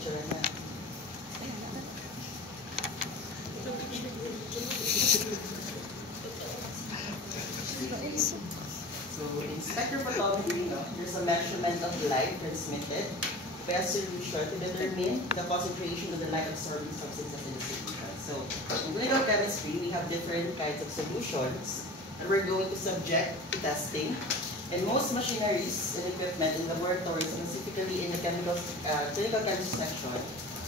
picture na. So, in spectrophotometry, there's a measurement of light transmitted by a solution to determine the concentration of the light-absorbing substances in the solution. So, in clinical chemistry, we have different kinds of solutions that we're going to subject to testing. And most machineries and equipment in laboratories, specifically in the clinical chemistry section,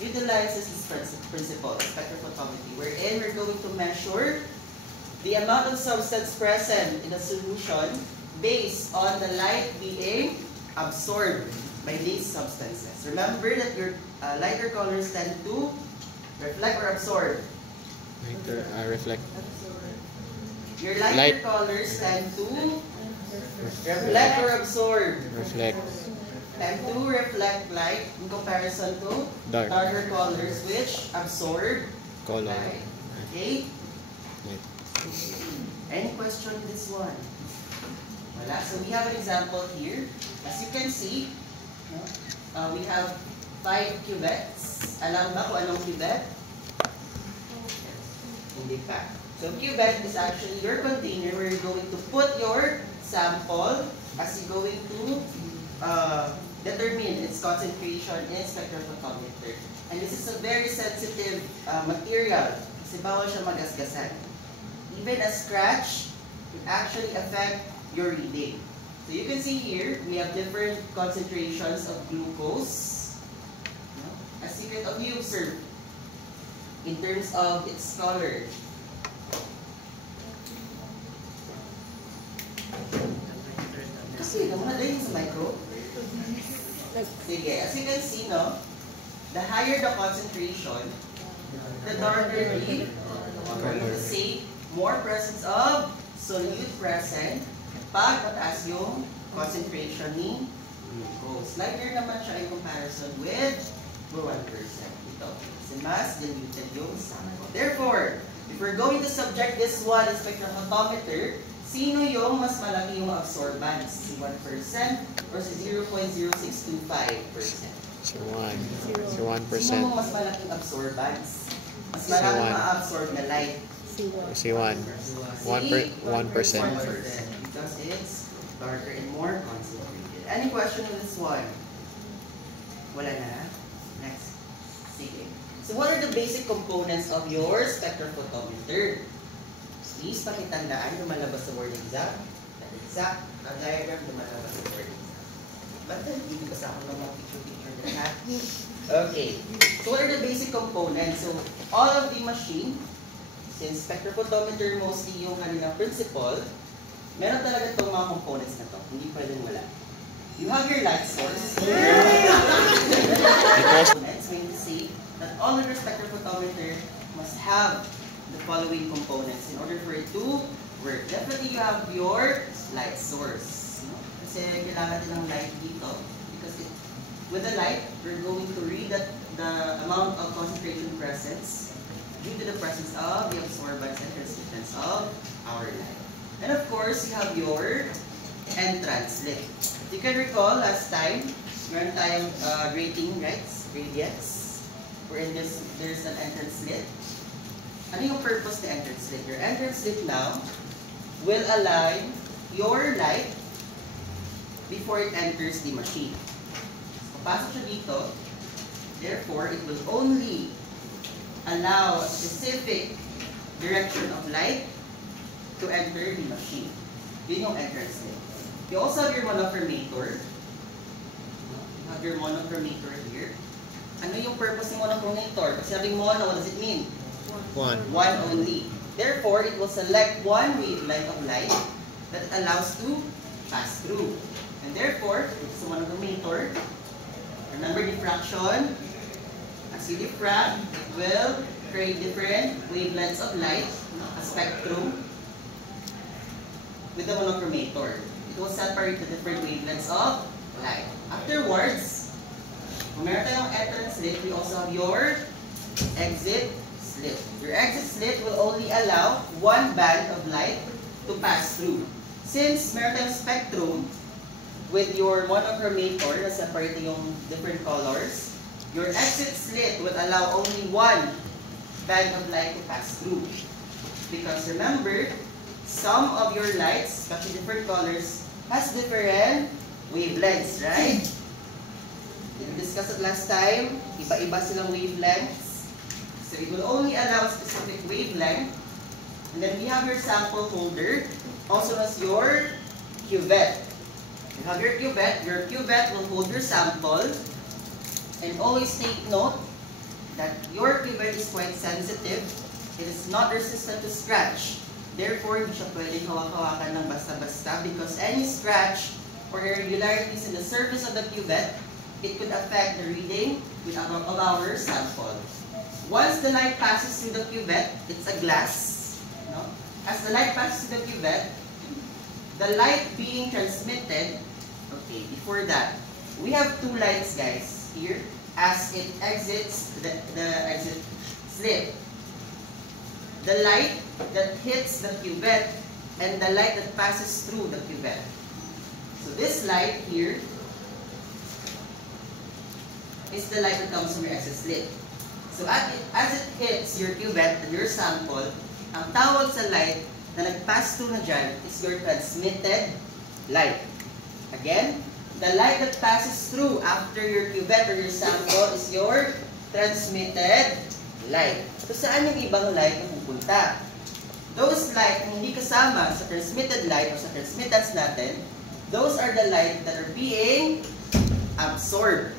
utilizes this principle, spectrophotometry, wherein we're going to measure the amount of substance present in the solution based on the light being absorbed by these substances. Remember that your lighter colors tend to reflect or absorb. Reflect. Your lighter colors tend to reflect or absorb. Reflect. Tend to reflect light in comparison to darker colors which absorb Color. light. Okay? Light. Any question in this one? Wala. So we have an example here. As you can see, we have 5 cuvettes. Alam ba kung anong cuvette? Hindi pa. So cuvette is actually your container where you're going to put your sample as you're going to determine its concentration in spectrophotometer. And this is a very sensitive material kasi bawal siya magasgasan. Even a scratch would actually affect your reading. So you can see here, we have different concentrations of glucose. As you can observe, in terms of its color. Kasi, naman na din sa micro. Sige, as you can see, no, the higher the concentration, the darker the color. To say, more presence of solute present pag mataas yung concentration ni glucose. Lighter naman siya in comparison with 1%. Ito, kasi mas diluted yung sample. Therefore, if we're going to subject this one in spectrophotometer, sino yung mas malaki yung absorbance? Si 1% or si 0.0625%? Si 1%. Sino mas malaking absorbance? Mas malaking ma-absorb na light? Si 1%. 1%. Because it's darker and more concentrated. Any question on this one? Wala na? Next. Sige. So what are the basic components of your spectrophotometer? Please pakitandaan, lumalabas sa word exam. That exact diagram lumalabas sa word exam. Ba't hindi ba sa ako ng mga picture na lahat? Okay. So what are the basic components? So all of the machine, since spectrophotometer mostly yung kanilang principle, meron talaga itong mga components na to. Hindi pwedeng wala. You have your light source. Components mean to say that all of your spectrophotometer must have the following components in order for it to work. Definitely you have your light source. Kasi kailangan din ng light dito. Because with the light, we're going to read the amount of concentration presence due to the presence of the absorbance and transmittance of our light. And of course, you have your entrance slit. You can recall last time, meron tayong grating, right? Gradients. Wherein there's an entrance slit. Ano yung purpose ng entrance slit? Your entrance slit now will align your light before it enters the machine. Papasok siya dito. Therefore, it will only allow a specific direction of light to enter the machine. Yun yung entrance slit. You also have your monochromator. You have your monochromator here. Ano yung purpose ng monochromator? Kasi having mono, what does it mean? One only. Therefore, it will select one wavelength of light that allows to pass through. And therefore, it's a monochromator. Remember diffraction. As you diffract, it will create different wavelengths of light, a spectrum, with the monochromator. It will separate the different wavelengths of light. Afterwards, kung meron tayong entrance slit, we also have your exit slit. Your exit slit will only allow one band of light to pass through. Since meron tayong spectrum with your monochromator na separating yung different colors, your exit slit will allow only one band of light to pass through. Because remember, some of your lights, especially different colors, has different wavelengths, right? Did we discuss it last time? Iba-iba silang wavelengths. So it will only allow a specific wavelength. And then we have your sample holder, also known as your cuvette. You have your cuvette will hold your sample. And always take note that your cuvette is quite sensitive. It is not resistant to scratch. Therefore, hindi siya pwedeng hawak-hawakan ng basta-basta because any scratch or irregularities in the surface of the cuvette, it could affect the reading of our sample. Once the light passes through the cuvette, it's a glass. No? As the light passes through the cuvette, the light being transmitted, okay, before that, we have two lights, guys, here, as it exits the exit slit. The light that hits the cuvette and the light that passes through the cuvette. So this light here is the light that comes from your exit slit. So as it hits your cuvette and your sample, ang tawag sa light na nag-pass through na dyan is your transmitted light. Again, the light that passes through after your cuvette or your sample is your transmitted light. So saan yung ibang light na pupunta? Those light na hindi kasama sa transmitted light o sa transmittance natin, those are the light that are being absorbed.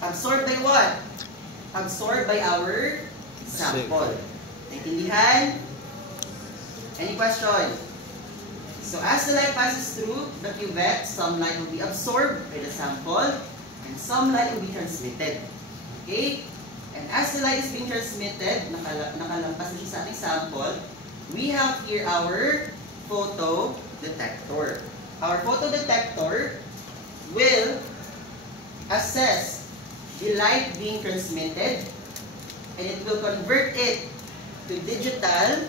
Absorbed by what? Absorbed by our sample. Naintindihan? Any question? So as the light passes through the cuvette, some light will be absorbed by the sample and some light will be transmitted. Okay? And as the light is being transmitted, nakalampas na siya sa ating sample, we have here our photo detector. Our photo detector will assess the light being transmitted and it will convert it to digital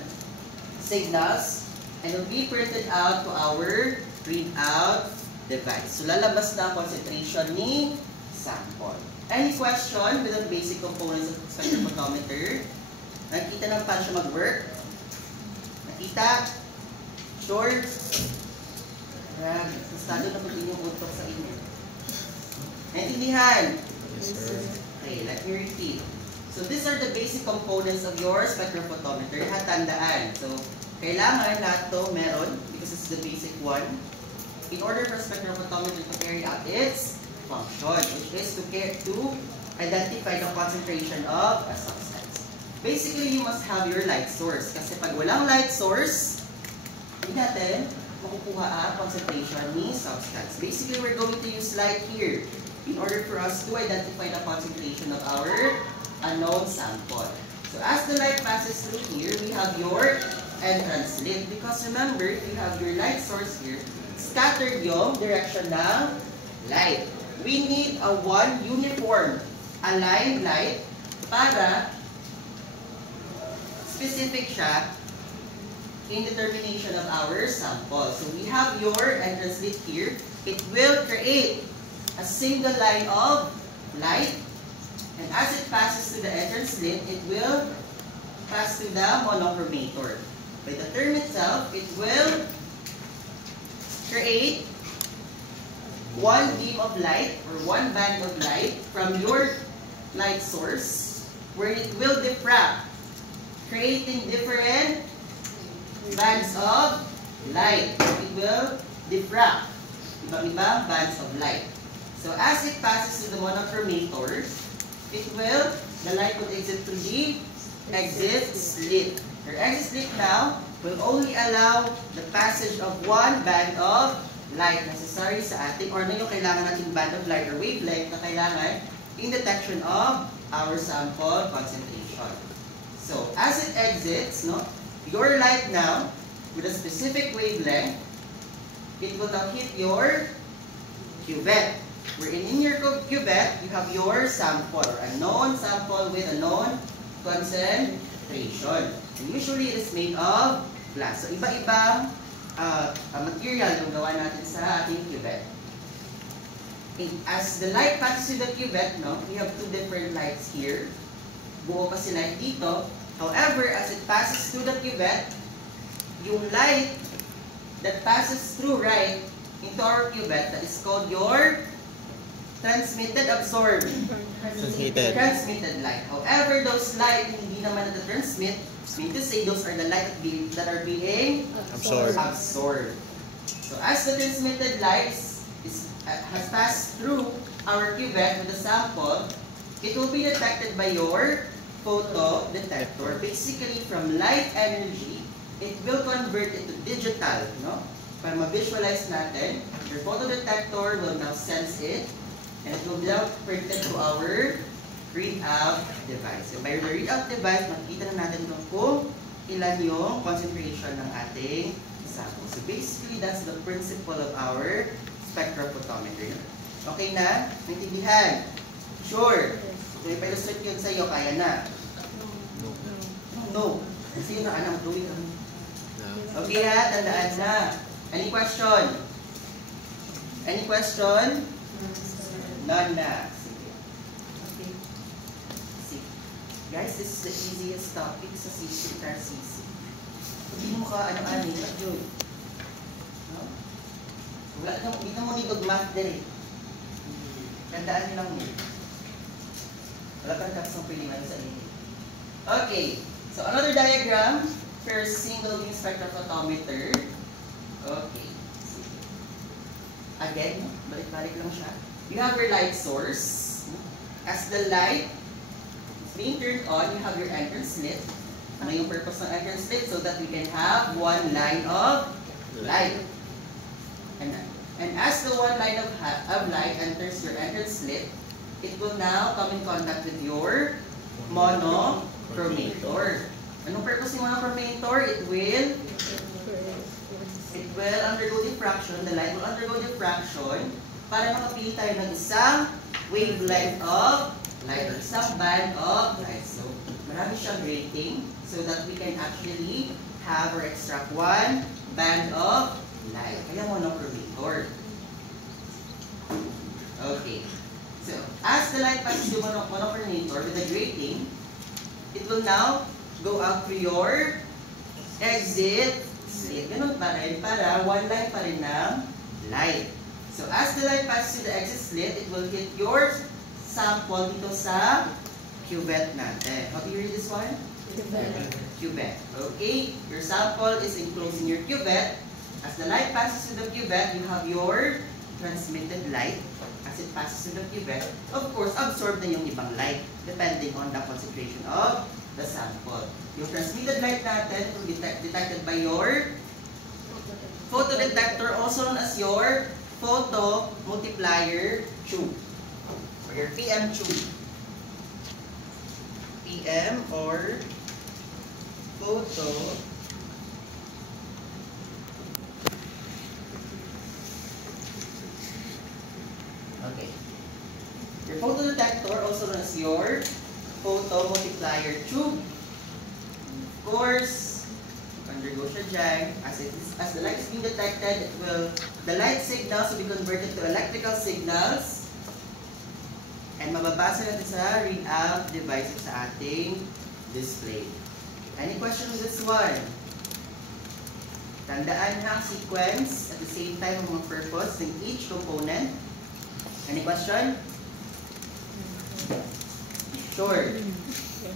signals and will be printed out to our printout device. So lalabas na ang concentration ni sample. Any question with the basic components of spectrophotometer? Nakita na paano siya mag-work? Nakita? Sure? Grabe. Nastado na pati yung utok sa inyo. Naintindihan? Yes, sir. Okay, let me repeat. So these are the basic components of your spectrophotometer. Tandaan. So, kailangan lahat to meron because it's the basic one. In order for spectrophotometer to carry out its function, which is to identify the concentration of a substance. Basically, you must have your light source. Kasi pag walang light source, hindi natin makukuha ang concentration ni substance. Basically, we're going to use light here in order for us to identify the concentration of our unknown sample. So as the light passes through here, we have your entrance slit. Because remember, if you have your light source here, scattered yung direction ng light. We need a one uniform aligned light para specific siya in determination of our sample. So we have your entrance slit here. It will create a single line of light. And as it passes through the entrance slit, it will pass through the monochromator. By the term itself, it will create one beam of light or one band of light from your light source where it will diffract, creating different bands of light. It will diffract ibang-ibang bands of light. So as it passes through the monochromator, the light will exit through the exit slit. Your exit slit now will only allow the passage of one band of light necessary sa ating or ano yung kailangan nating band of light or wavelength na kailangan in detection of our sample concentration. So, as it exits, your light now, with a specific wavelength, it will now hit your cuvette. Wherein in your cuvette, you have your sample or a known sample with a known concentration. And usually, it is made of glass. So, iba-ibang material yung gawa natin sa ating cuvette. As the light passes through the cuvette, no, we have two different lights here. Buo kasi light dito. However, as it passes through the cuvette, yung light that passes through right into our cuvette, that is called your transmitted, absorbed, transmitted light. However, those light hindi naman na-transmit, mean to say those are the light that are being absorbed. So as the transmitted light has passed through our cuvette with the sample, it will be detected by your photo detector. Basically, from light energy, it will convert it to digital, no? Para ma-visualize natin, your photo detector will now sense it, and it will be now printed to our readout device. So by the readout device, makikita na natin kung ilan yung concentration ng ating sample. So basically, that's the principle of our spectrophotometry. Okay na? Naintindihan? Sure. So if I-illustrate yun sa'yo, kaya na? No. Kasi yun na, anong doing? Okay ha? Tandaan na. Any question? Any question? None na. Sige. Okay. Sige. Guys, this is the easiest topic sa CC car CC. Hindi mo ka ano-ano, yun. No? Wala na, hindi na mo nitog math din eh. Tandaan nyo lang yun. Wala kang tapos ng pilingan sa inyo. Okay. So, another diagram for single beam spectrophotometer. Okay. Sige. Again, balik-balik lang siya. You have your light source. As the light is being turned on, you have your entrance slit. Ano yung purpose ng entrance slit? So that we can have one line of light. And as the one line of light enters your entrance slit, it will now come in contact with your monochromator. Anong purpose ng monochromator? It will undergo diffraction. The light will undergo diffraction para makapili tayo ng isang wavelength of light or isang band of light. So, marami siyang rating so that we can actually have or extract one band of light. Kaya monochromator. Okay. So, as the light passes through monochromator with the grating, it will now go out through your exit slit. Ganun pa rin para one line pa rin ng light. So, as the light passes through the exit slit, it will hit your sample dito sa cuvette natin. How do you read this one? Cuvette. Okay? Your sample is enclosed in your cuvette. As the light passes through the cuvette, you have your transmitted light. As it passes through the cuvette, of course, absorb na yung ibang light depending on the concentration of the sample. Yung transmitted light natin will be detected by your photodetector, also known as your photo multiplier tube, or your PM tube. PM or photo okay. Your photodetector, also known as your photo multiplier tube. Of course, undergo siya dyan. As the light is being detected, the light signals will be converted to electrical signals and mababasa natin sa readout device sa ating display. Any question with this one? Tandaan ang sequence at the same time ang mga purpose ng each component. Any question? Sure.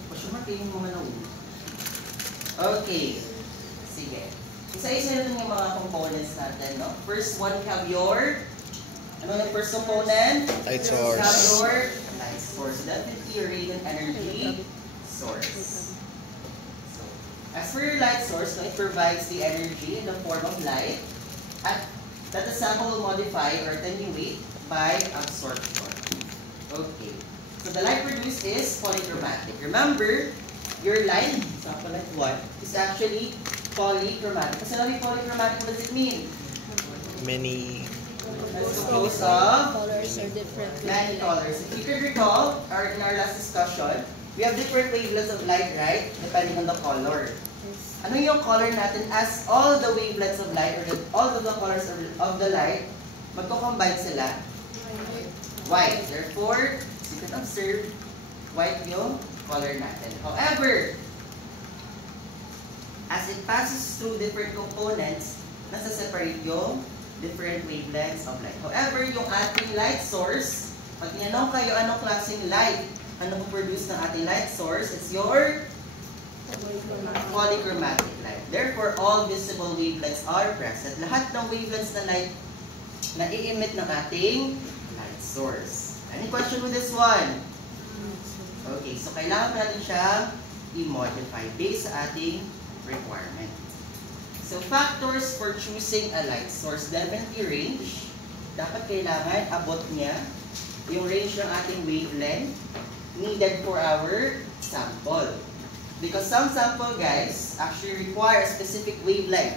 Question mark, tingin mo man ang ulo. Okay. Sige. Isa-isa natin yung mga components natin, no? First one, we have your, ano yung first component? Light source. We have your light source. That will be your radiant energy source. So, as for your light source, no, it provides the energy in the form of light at that the sample will modify or attenuate by absorption. Okay. So the light produced is polychromatic. Remember, your light, sample light 1, is actually polychromatic. Kasi ano yung polychromatic, what does it mean? Many It's composed of colors are different. many colors. If you could recall, in our last discussion, we have different wavelengths of light, right? Depending on the color. Ano yung color natin? As all the wavelengths of light, or all of the colors of the light, magko-combine sila. white. Therefore, as you can observe, white yung color natin. However, as it passes through different components, nasa-separate yung different wavelengths of light. However, yung ating light source, pag tinanong kayo anong klaseng light, anong produce ng ating light source, it's your polychromatic light. Therefore, all visible wavelengths are present. Lahat ng wavelengths na light na i-emit ng ating light source. Any question with this one? Okay, so kailangan natin siyang i-modify based sa ating requirement. So, factors for choosing a light source. Definitely range. Dapat kailangan abot niya yung range ng ating wavelength needed for our sample. Because some sample, guys, actually require a specific wavelength.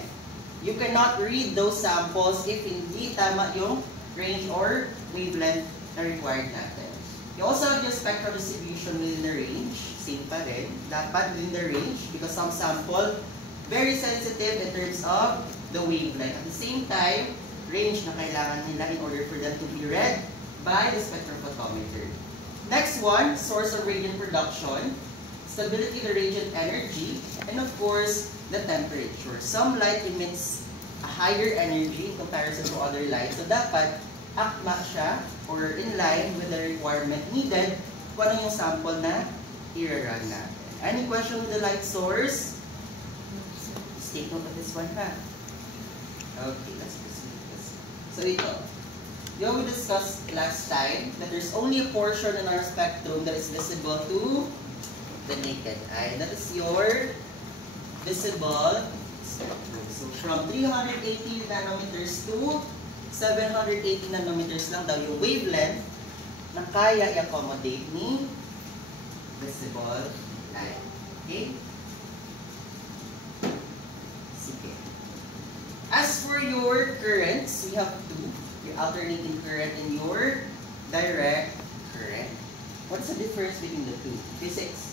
You cannot read those samples if hindi tama yung range or wavelength na required natin. You also have your spectral distribution within the range. Same pa rin. Dapat within the range because some sample very sensitive in terms of the wavelength. At the same time, range na kailangan nila in order for them to be read by the spectrophotometer. Next one, source of radiant production, stability of the radiant energy, and of course, the temperature. Some light emits a higher energy in comparison to other light. So dapat akma siya or in line with the requirement needed kung ano yung sample na i-run natin. Any question with the light source? Take note of this one, ha? Okay, let's proceed with this. So ito, we discussed last time that there's only a portion in our spectrum that is visible to the naked eye. That is your visible spectrum. So from 380 nanometers to 780 nanometers lang daw yung wavelength na kaya i-accommodate ni visible light. Okay? As for your currents, we have two. Your alternating current and your direct current. What's the difference between the two? Physics.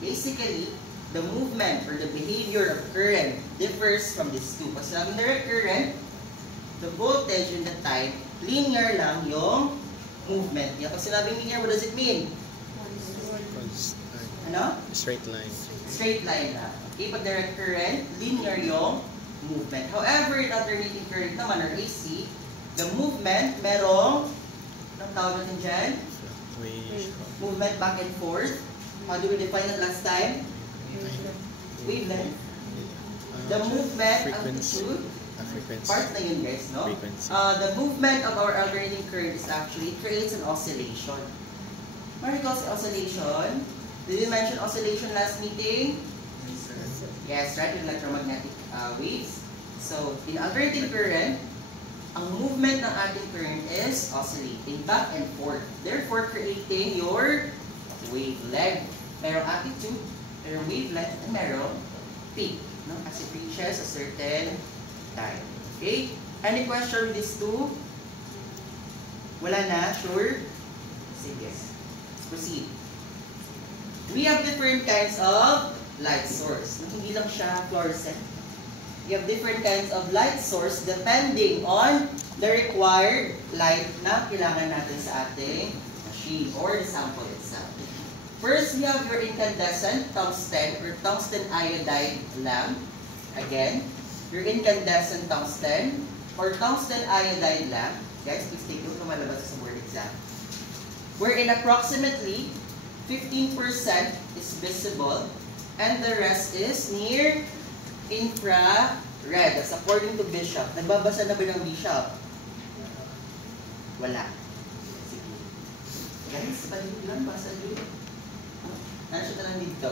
Basically, the movement or the behavior of current differs from these two. Kasi ang direct current, the voltage and the time, linear lang yung movement niya. Pag sinabing linear, what does it mean? Ano? Straight line. Straight line lang. Okay, pag direct current, linear yung movement. However, in alternating current naman, or AC, the movement, merong, anong tawag natin dyan? Movement back and forth. How do we define it last time? Wavelength. The movement, amplitude, part na yun, guys, no? The movement of our alternating current is actually creates an oscillation. What do you call oscillation? Did we mention oscillation last meeting? Yes, right, in electromagnetic waves. So, in alternating current, ang movement ng ating current is oscillating back and forth. Therefore, creating your wavelength. Merong amplitude, merong wavelength, and merong peak, no? As it reaches a certain time. Okay? Any question with these two? Wala na? Sure? Sige. Let's proceed. We have different kinds of light source. Hindi lang siya fluorescent. We have different kinds of light source depending on the required light na kailangan natin sa ating machine or the sample itself. First, we have your incandescent tungsten or tungsten iodide lamp. Again, your incandescent tungsten or tungsten iodide lamp. Guys, please take note kung malabas sa board exam. Wherein approximately 15% is visible and the rest is near infrared. That's according to Bishop. Nagbabasa na ba ng Bishop? Wala. Sige. Guys, balik lang, basa nyo. Nasya ka lang dito.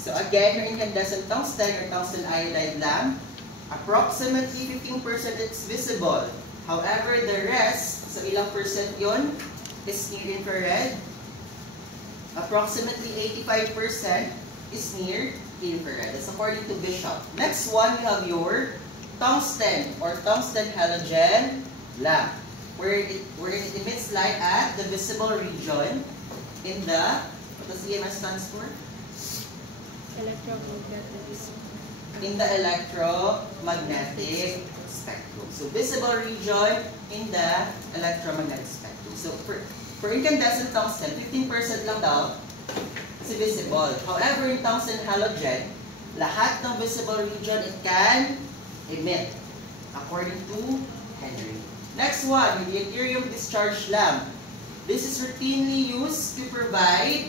So again, your incandescent tungsten or tungsten iodide lamp, approximately 15% is visible. However, the rest, so ilang percent yun, is near infrared. Approximately 85% is near infrared. That's according to Bishop. Next one, you have your tungsten or tungsten halogen lamp, where it emits light at the visible region in the, what does EMS stands for? in the electromagnetic spectrum. So visible region in the electromagnetic spectrum. So for incandescent tungsten, 15% lang daw is visible. However, in tungsten halogen, lahat ng visible region it can emit according to Henry. Next one, the deuterium discharge lamp. This is routinely used to provide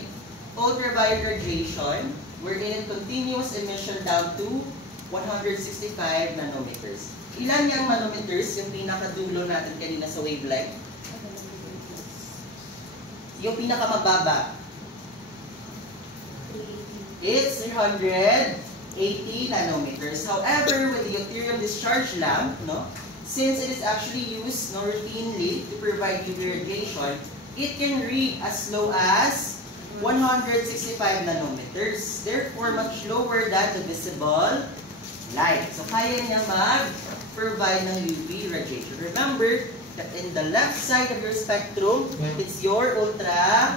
ultraviolet radiation wherein it continuous emission down to 165 nanometers. Ilan yung nanometers? Yung pinakadulo natin kanina sa wavelength? Yung pinakamababa? It's 380 nanometers. However, with the deuterium discharge lamp, no, since it is actually used routinely to provide UV radiation, it can read as low as 165 nanometers. Therefore, much lower than the visible light. So, kaya niya mag-provide ng UV radiation. Remember that in the left side of your spectrum, it's your ultraviolet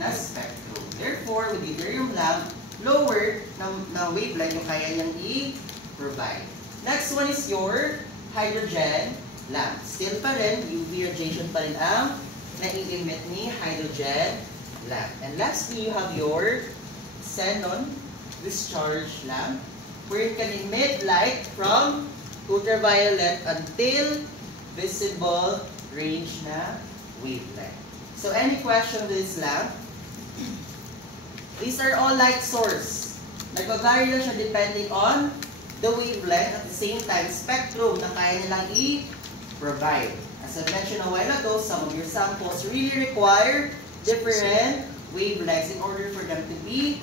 na spectrum. Therefore, with the deuterium lamp, lower na wavelength yung kaya niyang i-provide. Next one is your hydrogen lamp. Still pa rin, UV radiation pa rin ang nai-emit ni hydrogen lamp. And lastly, you have your xenon discharge lamp, where it can emit light from ultraviolet until visible range na wavelength. So any question with this lamp? These are all light source. Nagbavari lang siya depending on the wavelength at the same time spectrum na kaya nilang i-provide. As I mentioned a while ago, some of your samples really require different wavelengths in order for them to be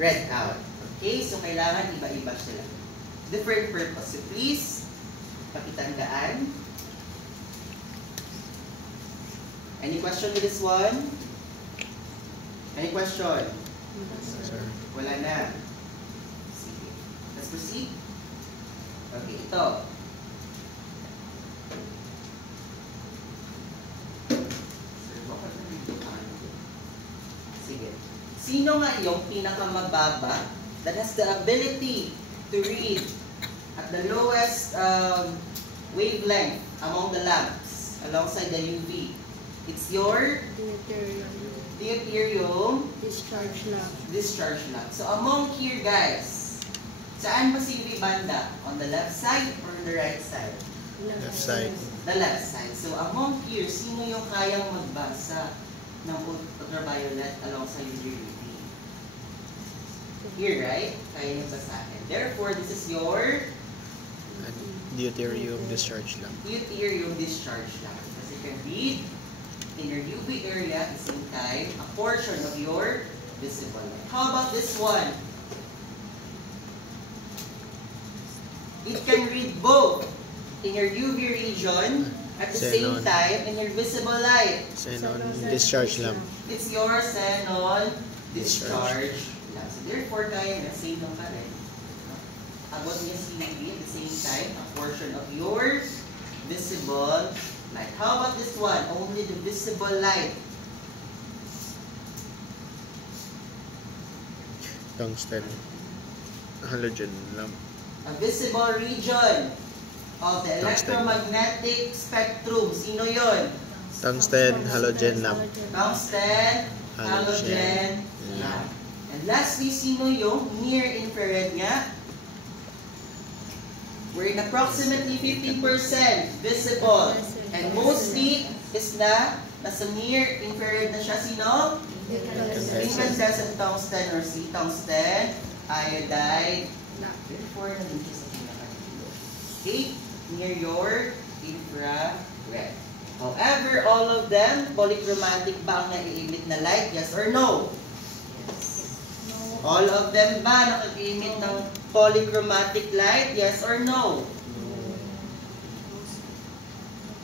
read out. Okay? So, kailangan iba-iba sila. Different purpose. So, please, pakitandaan. Any question with this one? Any question? Sir. Wala na. Sige. Let's proceed. Okay, ito. Sige. Sino nga yung pinakamababa that has the ability to read at the lowest wavelength among the lamps alongside the UV? It's your deuterium discharge lamp. So among here guys, saan ba si UV banda? On the left side or on the right side? Left side. The left side. So among here, sino yung kayang magbasa ng ultraviolet alongside your UV? Here, right? Kaya niyo basahin. Therefore, this is your Deuterium discharge lamp. deuterium discharge lamp. As you can read, in your UV area, at the same time, a portion of your visible light. How about this one? It can read both in your UV region at the same Xenon. time in your visible light. Xenon discharge lamp. It's your xenon discharge lamp. So therefore, kaya na same lang pa rin. Abot niya si UV at the same time, a portion of your visible light. How about this one? Only the visible light. Tungsten halogen lamp. A visible region of the electromagnetic spectrum. Sino yon? Tungsten halogen lamp. Tungsten halogen lamp. And lastly, sino yung near infrared nga? We're in approximately 50% visible. And mostly is nasa near infrared na siya. Sino? Incandescent tungsten or si tungsten iodide. Therefore, nandun siya sa pinaka-dulo. Okay? Near your infrared. However, all of them, polychromatic ba ang nai-emit na light? Yes or no? All of them ba nakag-emit ng polychromatic light? Yes or no?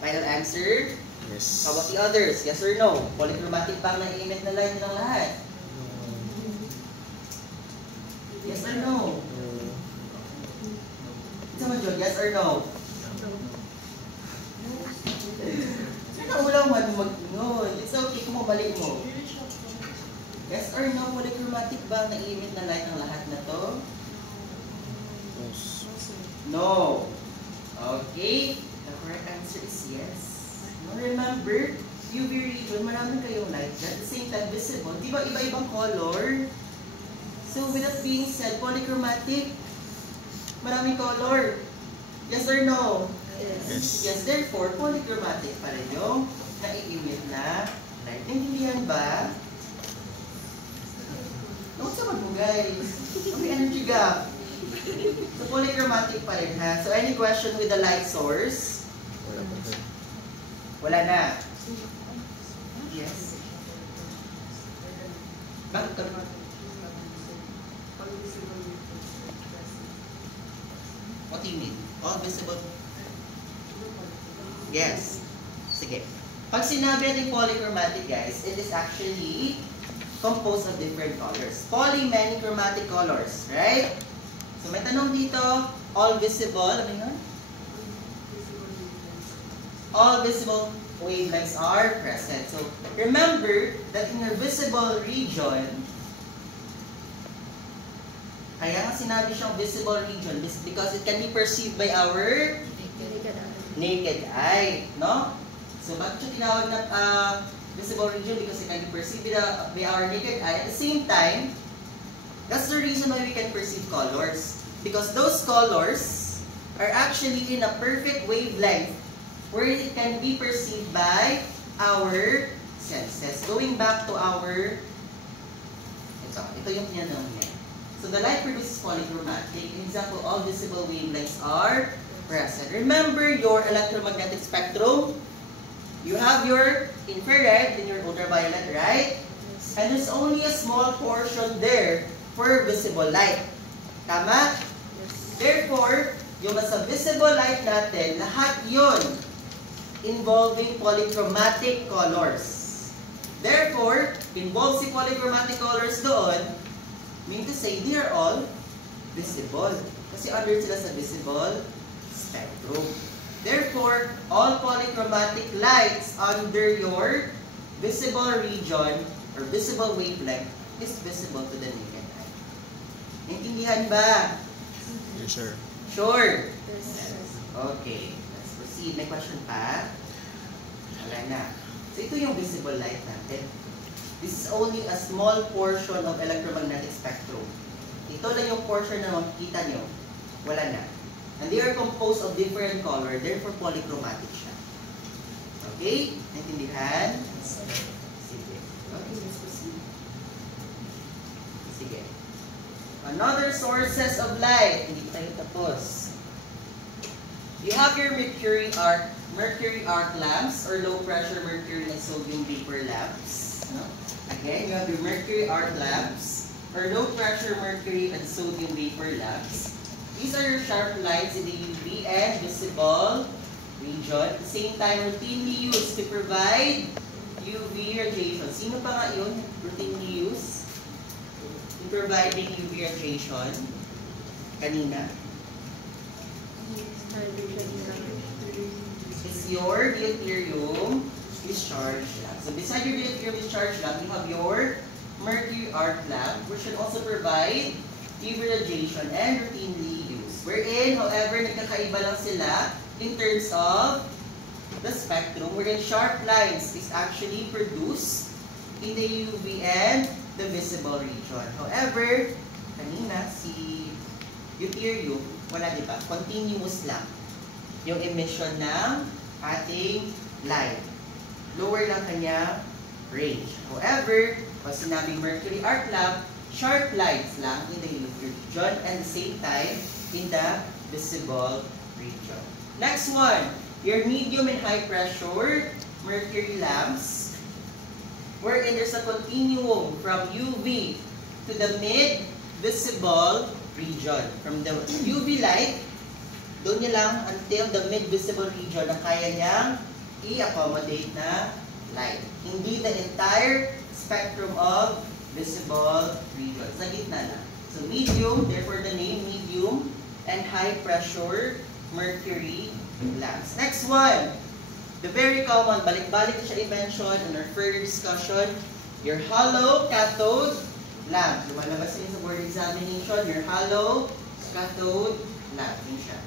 Final answer? Yes. How about the others? Yes or no? Polychromatic ba ang nai-emit na light ng lahat? Yes or no? Isa man dyan, yes or no? Sir na ulang man mag-ingon. It's okay kung mabalik mo. Yes or no, polychromatic ba ang nai-emit na light ng lahat na to? Yes. No. Okay. The correct answer is yes. No, remember, UV region, maraming kayong light dyan. At the same time, visible. Di ba iba-ibang color? So, with that being said, polychromatic, maraming color. Yes or no? Yes. Yes, therefore, polychromatic pa rin yung nai-emit na light. Naintindihan ba? Noon sa mo guys. May energy gap. So, polychromatic pa rin ha. So, any question with the light source? Wala pa sir. Wala na. Yes. Bakit ka naman? What do you mean? All visible? Yes. Sige. Pag sinabi natin polychromatic guys, it is actually composed of different colors. Poly, many chromatic colors. Right? So may tanong dito, all visible, ano yun? All visible wavelengths are present. So remember that in your visible region, kaya nga sinabi siyang visible region because it can be perceived by our naked eye. No? So bakit siya tinawag na visible region? Because it can be perceived by our naked eye. At the same time, that's the reason why we can perceive colors. Because those colors are actually in a perfect wavelength where it can be perceived by our senses. Going back to our, ito yung tinanong niya. So the light produces polychromatic. In example, all visible wavelengths are present. Remember your electromagnetic spectrum. You have your infrared and your ultraviolet, right? And there's only a small portion there for visible light. Tama? Therefore, yung nasa visible light natin, lahat yun involving polychromatic colors. Therefore, involved si polychromatic colors doon, mean to say they are all visible. Kasi under sila sa visible spectrum. Therefore, all polychromatic lights under your visible region or visible wavelength is visible to the naked eye. Naintindihan ba? Yes sir. Sure? Yes. Okay. Let's proceed. May question pa? Wala na. So ito yung visible light natin. This is only a small portion of electromagnetic spectrum. Ito lang yung portion na makikita nyo. Wala na. And they are composed of different color, therefore polychromatic siya. Okay? Naintindihan? Sige. Okay, let's proceed. Sige. Another sources of light. Hindi tayo tapos. You have your mercury arc lamps or low pressure mercury and sodium vapor lamps. No? Again, you have your mercury arc lamps or low pressure mercury and sodium vapor lamps. These are your sharp lights in the UV and visible region. At the same time, routinely used to provide UV radiation. Sino pa nga yun? Routinely used in providing UV radiation. Kanina. It's your deuterium discharge lamp. So beside your deuterium discharge lamp, you have your mercury arc lamp, which should also provide UV radiation and routinely used. Wherein, however, nagkakaiba lang sila in terms of the spectrum, wherein sharp lines is actually produced in the UV and the visible region. However, kanina, si deuterium, wala diba? Continuous lang yung emission ng ating light. Lower lang kanya range. However, pag sinabing mercury arc lamp, sharp lines lang in the UV region and the same time in the visible region. Next one, your medium and high pressure mercury lamps, wherein there's a continuum from UV to the mid-visible region. From the UV light, doon niya lang until the mid-visible region na kaya niyang i-accommodate na light. Hindi the entire spectrum of visible region. Sa gitna lang. So medium, therefore the name medium and high pressure mercury lamps. Next one, the very common, balik-balik siya i-mention in our further discussion, your hollow cathode lamp. Lumalabas yun sa board examination, your hollow cathode lamp. Yun siya.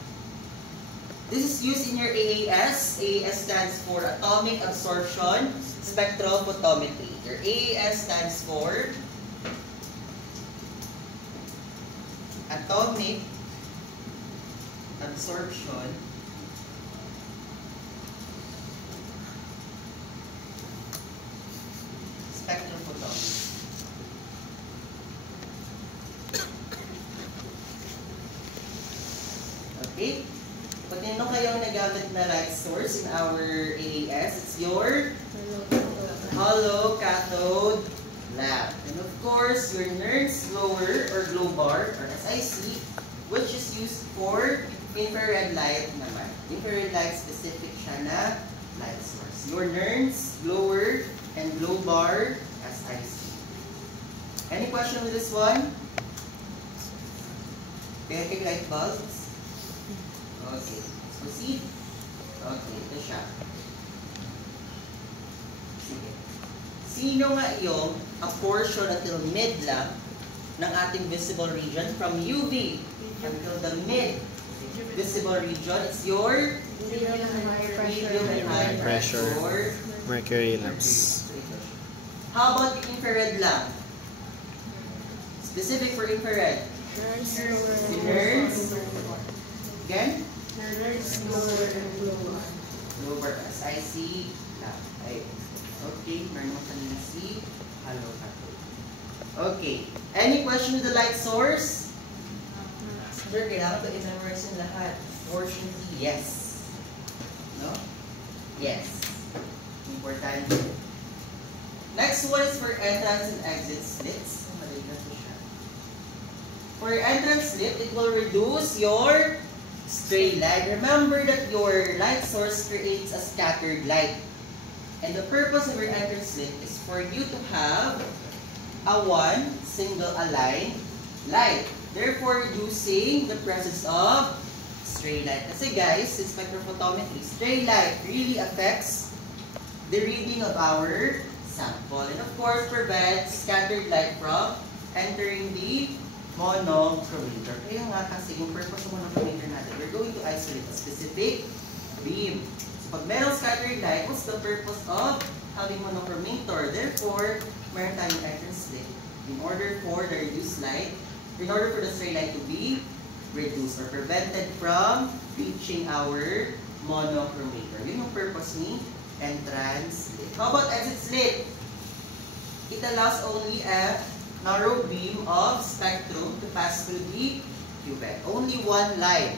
This is used in your AAS. AAS stands for Atomic Absorption Spectrophotometry. Your AAS stands for Atomic Absorption Spectrophotometry. Okay? Pag nino kayong nagamit na light source in our AAS, it's your hollow cathode lamp. And of course, your Nernst blower or glow bar or SIC, which is used for infrared light naman. Infrared light specific siya na light source. Your Nernst blower and glow bar SIC. Any question with this one? Basic light bulbs? Okay, let's proceed. Okay, ito siya. Sige. Sino nga yung a portion until mid lang ng ating visible region from UV until the mid visible region? It's your medium and high pressure mercury lamps. How about the infrared lamp? Specific for infrared. Nernst. Again? Lower as I see. Okay, meron mo kanina si hollow cathode. Okay. Any question with the light source? Sir, kailangan ito i-memorize yung lahat. Portion D, yes. No? Yes. Importante. Next one is for entrance and exit slits. For entrance slit, it will reduce your stray light. Remember that your light source creates a scattered light. And the purpose of your entrance slit is for you to have a one single aligned light. Therefore, reducing the presence of stray light. Kasi guys, in spectrophotometry, stray light really affects the reading of our sample. And of course, prevents scattered light from entering the monochromator. Kaya nga kasi yung purpose ng monochromator natin, we're going to isolate a specific beam. So pag merong scattered light, what's the purpose of having monochromator? Therefore, meron tayong entrance slit in order for the reduced light, in order for the stray light to be reduced or prevented from reaching our monochromator. Yun yung purpose ni entrance slit. How about exit slit? It allows only a narrow beam of spectrum to pass through the cuvette. Only one line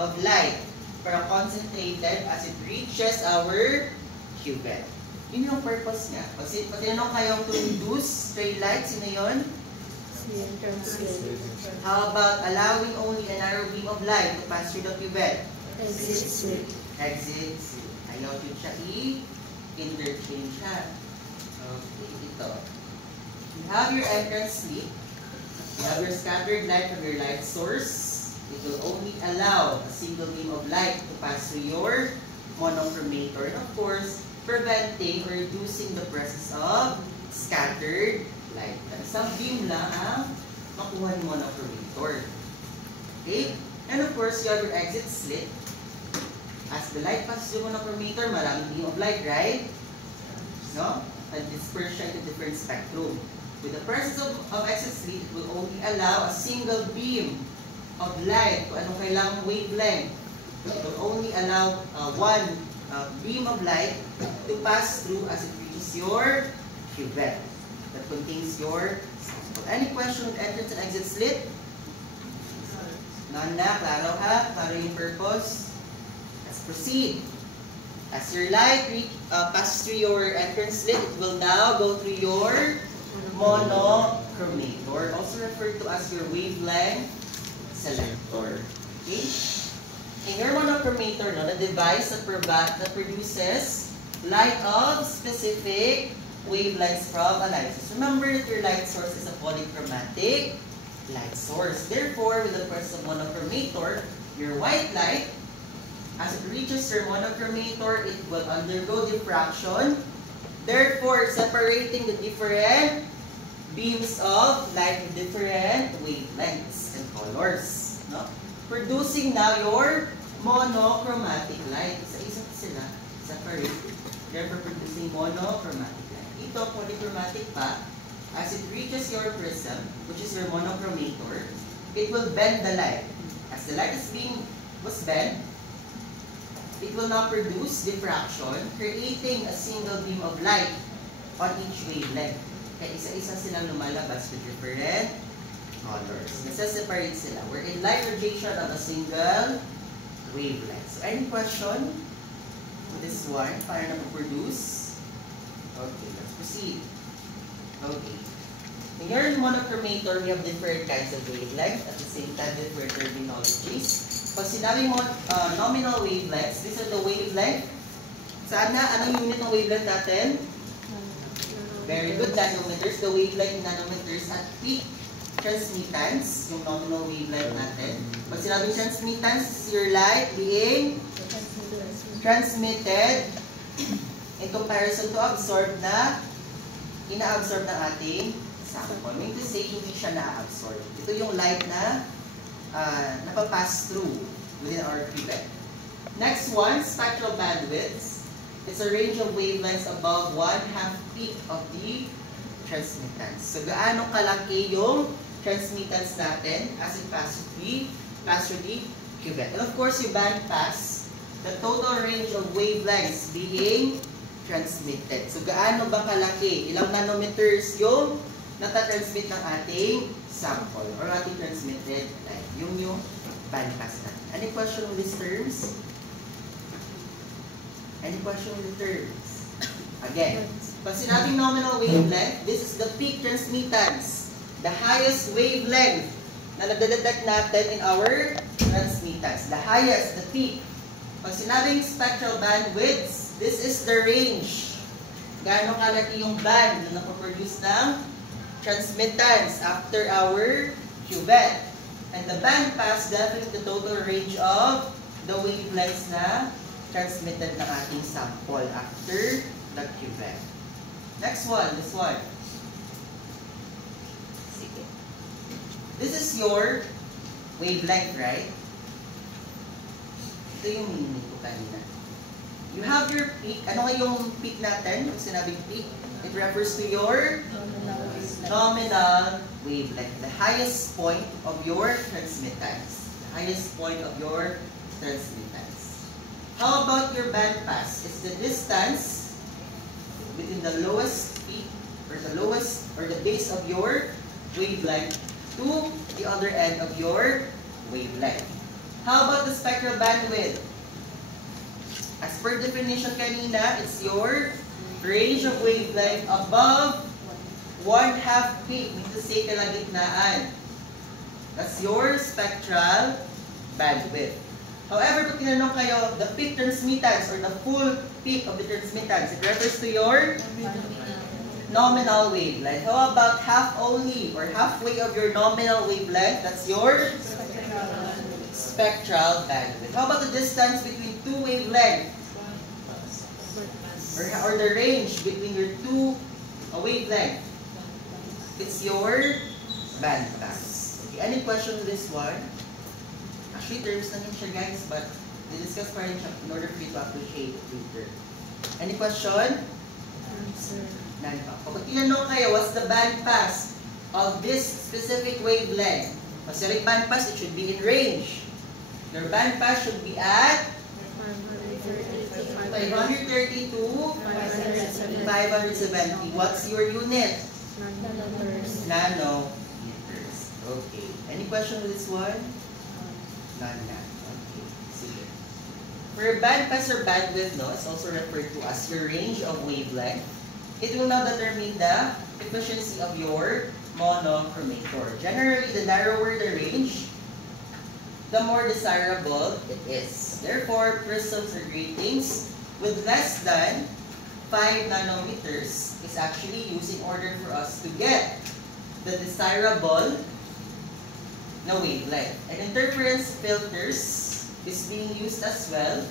of light para concentrated as it reaches our cuvette. Yun yung purpose niya. Pag tinanong kayong to reduce stray light, sino yun? How about allowing only a narrow beam of light to pass through the cuvette? Exit slit. Exit slit. Ayaw din siya i-interchange siya. Okay, ito. You have your entrance slit. You have your scattered light from your light source. It will only allow a single beam of light to pass through your monochromator. And of course, preventing or reducing the presence of scattered light. Isang beam lang ang makuha ng monochromator. Okay? And of course, you have your exit slit. As the light passes through monochromator, maraming beam of light, right? No? And disperse siya into different spectrum. With the presence of exit slit, it will only allow a single beam of light kung anong kailangang wavelength. It will only allow one beam of light to pass through as it reaches your cuvette that contains your sample. Any question with entrance and exit slit? None na? Klaro ha? Klaro yung purpose? Let's proceed. As your light passes through your entrance slit, it will now go through your monochromator, also referred to as your wavelength selector. Okay? In your monochromator, the device that produces light of specific wavelengths from a light source. Remember that your light source is a polychromatic light source. Therefore, with the presence of monochromator, your white light, as it reaches your monochromator, it will undergo diffraction Therefore, separating the different beams of light with different wavelengths and colors. No? Producing now your monochromatic light. Isa-isa sila. Separate. Therefore, producing monochromatic light. Ito, polychromatic pa. As it reaches your prism, which is your monochromator, it will bend the light. As the light was bent, it will now produce diffraction, creating a single beam of light on each wavelength. Kaya isa-isa silang lumalabas with different colors. Nasa-separate sila. We're in light radiation of a single wavelength. So, any question with this one? Paano na produce? Okay, let's proceed. Okay. In your monochromator, we have different kinds of wavelengths. At the same time, different terminologies. Pag sinabi mo nominal wavelengths, these are the wavelength. Saan na? Anong unit ng wavelength natin? Very good, nanometers. The wavelength in nanometers at peak transmittance, yung nominal wavelength natin. Pag sinabing transmittance, is your light being transmitted in comparison to absorbed na ina-absorb ng ating sample. Meaning to say, hindi siya na-absorb. Ito yung light na napapass through within our cuvette. Next one, spectral bandwidth. It's a range of wavelengths above 1/2 peak of the transmittance. So, gaano kalaki yung transmittance natin as it passes through the cuvette. And of course, yung band pass, the total range of wavelengths being transmitted. So, gaano ba kalaki? Ilang nanometers yung natatransmit ng ating sample or ating transmitted light. Yung band pass natin. Any question on these terms? Any question on the terms? Again, pag sinabing nominal wavelength, this is the peak transmittance. The highest wavelength na nadedetect natin in our transmittance. The highest, the peak. Pag sinabing spectral bandwidth, this is the range. Gaano kalaki yung band na napoproduce ng transmittance after our cuvette. And the band pass, definitely the total range of the wavelengths na transmitted ng ating sample after the cuvette. Next one, this one. Sige. This is your wavelength, right? Ito yung meaning ko kanina. You have your peak. Ano nga yung peak natin? Yung sinabing peak, it refers to your nominal wavelength. The highest point of your transmittance. The highest point of your transmittance. How about your band pass? It's the distance between the lowest peak or the base of your wavelength to the other end of your wavelength. How about the spectral bandwidth? As per definition kanina, it's your range of wavelength above 1/2 peak. Means to say kalagitnaan. That's your spectral bandwidth. However, pag tinanong kayo, the peak transmittance or the full peak of the transmittance, it refers to your nominal wavelength. How about half only or halfway of your nominal wavelength? That's your spectral bandwidth. How about the distance between two wavelengths? Or the range between your two wavelengths? It's your band pass. Okay, any question on this one? Actually, terms na siya guys, but discuss pa rin siya in order for you to appreciate it later. Any question? None pa. Kapag tinanong kayo, what's the band pass of this specific wavelength? Kasi yung band pass, it should be in range. Your band pass should be at 530 to 570. What's your unit? Nanometers. Okay. Any question with this one? None na. Okay. Sige. For band pass or bandwidth, no, it's also referred to as your range of wavelength. It will now determine the efficiency of your monochromator. Generally, the narrower the range, the more desirable it is. Therefore, prisms or gratings with less than 5 nanometers is actually used in order for us to get the desirable na wavelength. And interference filters is being used as well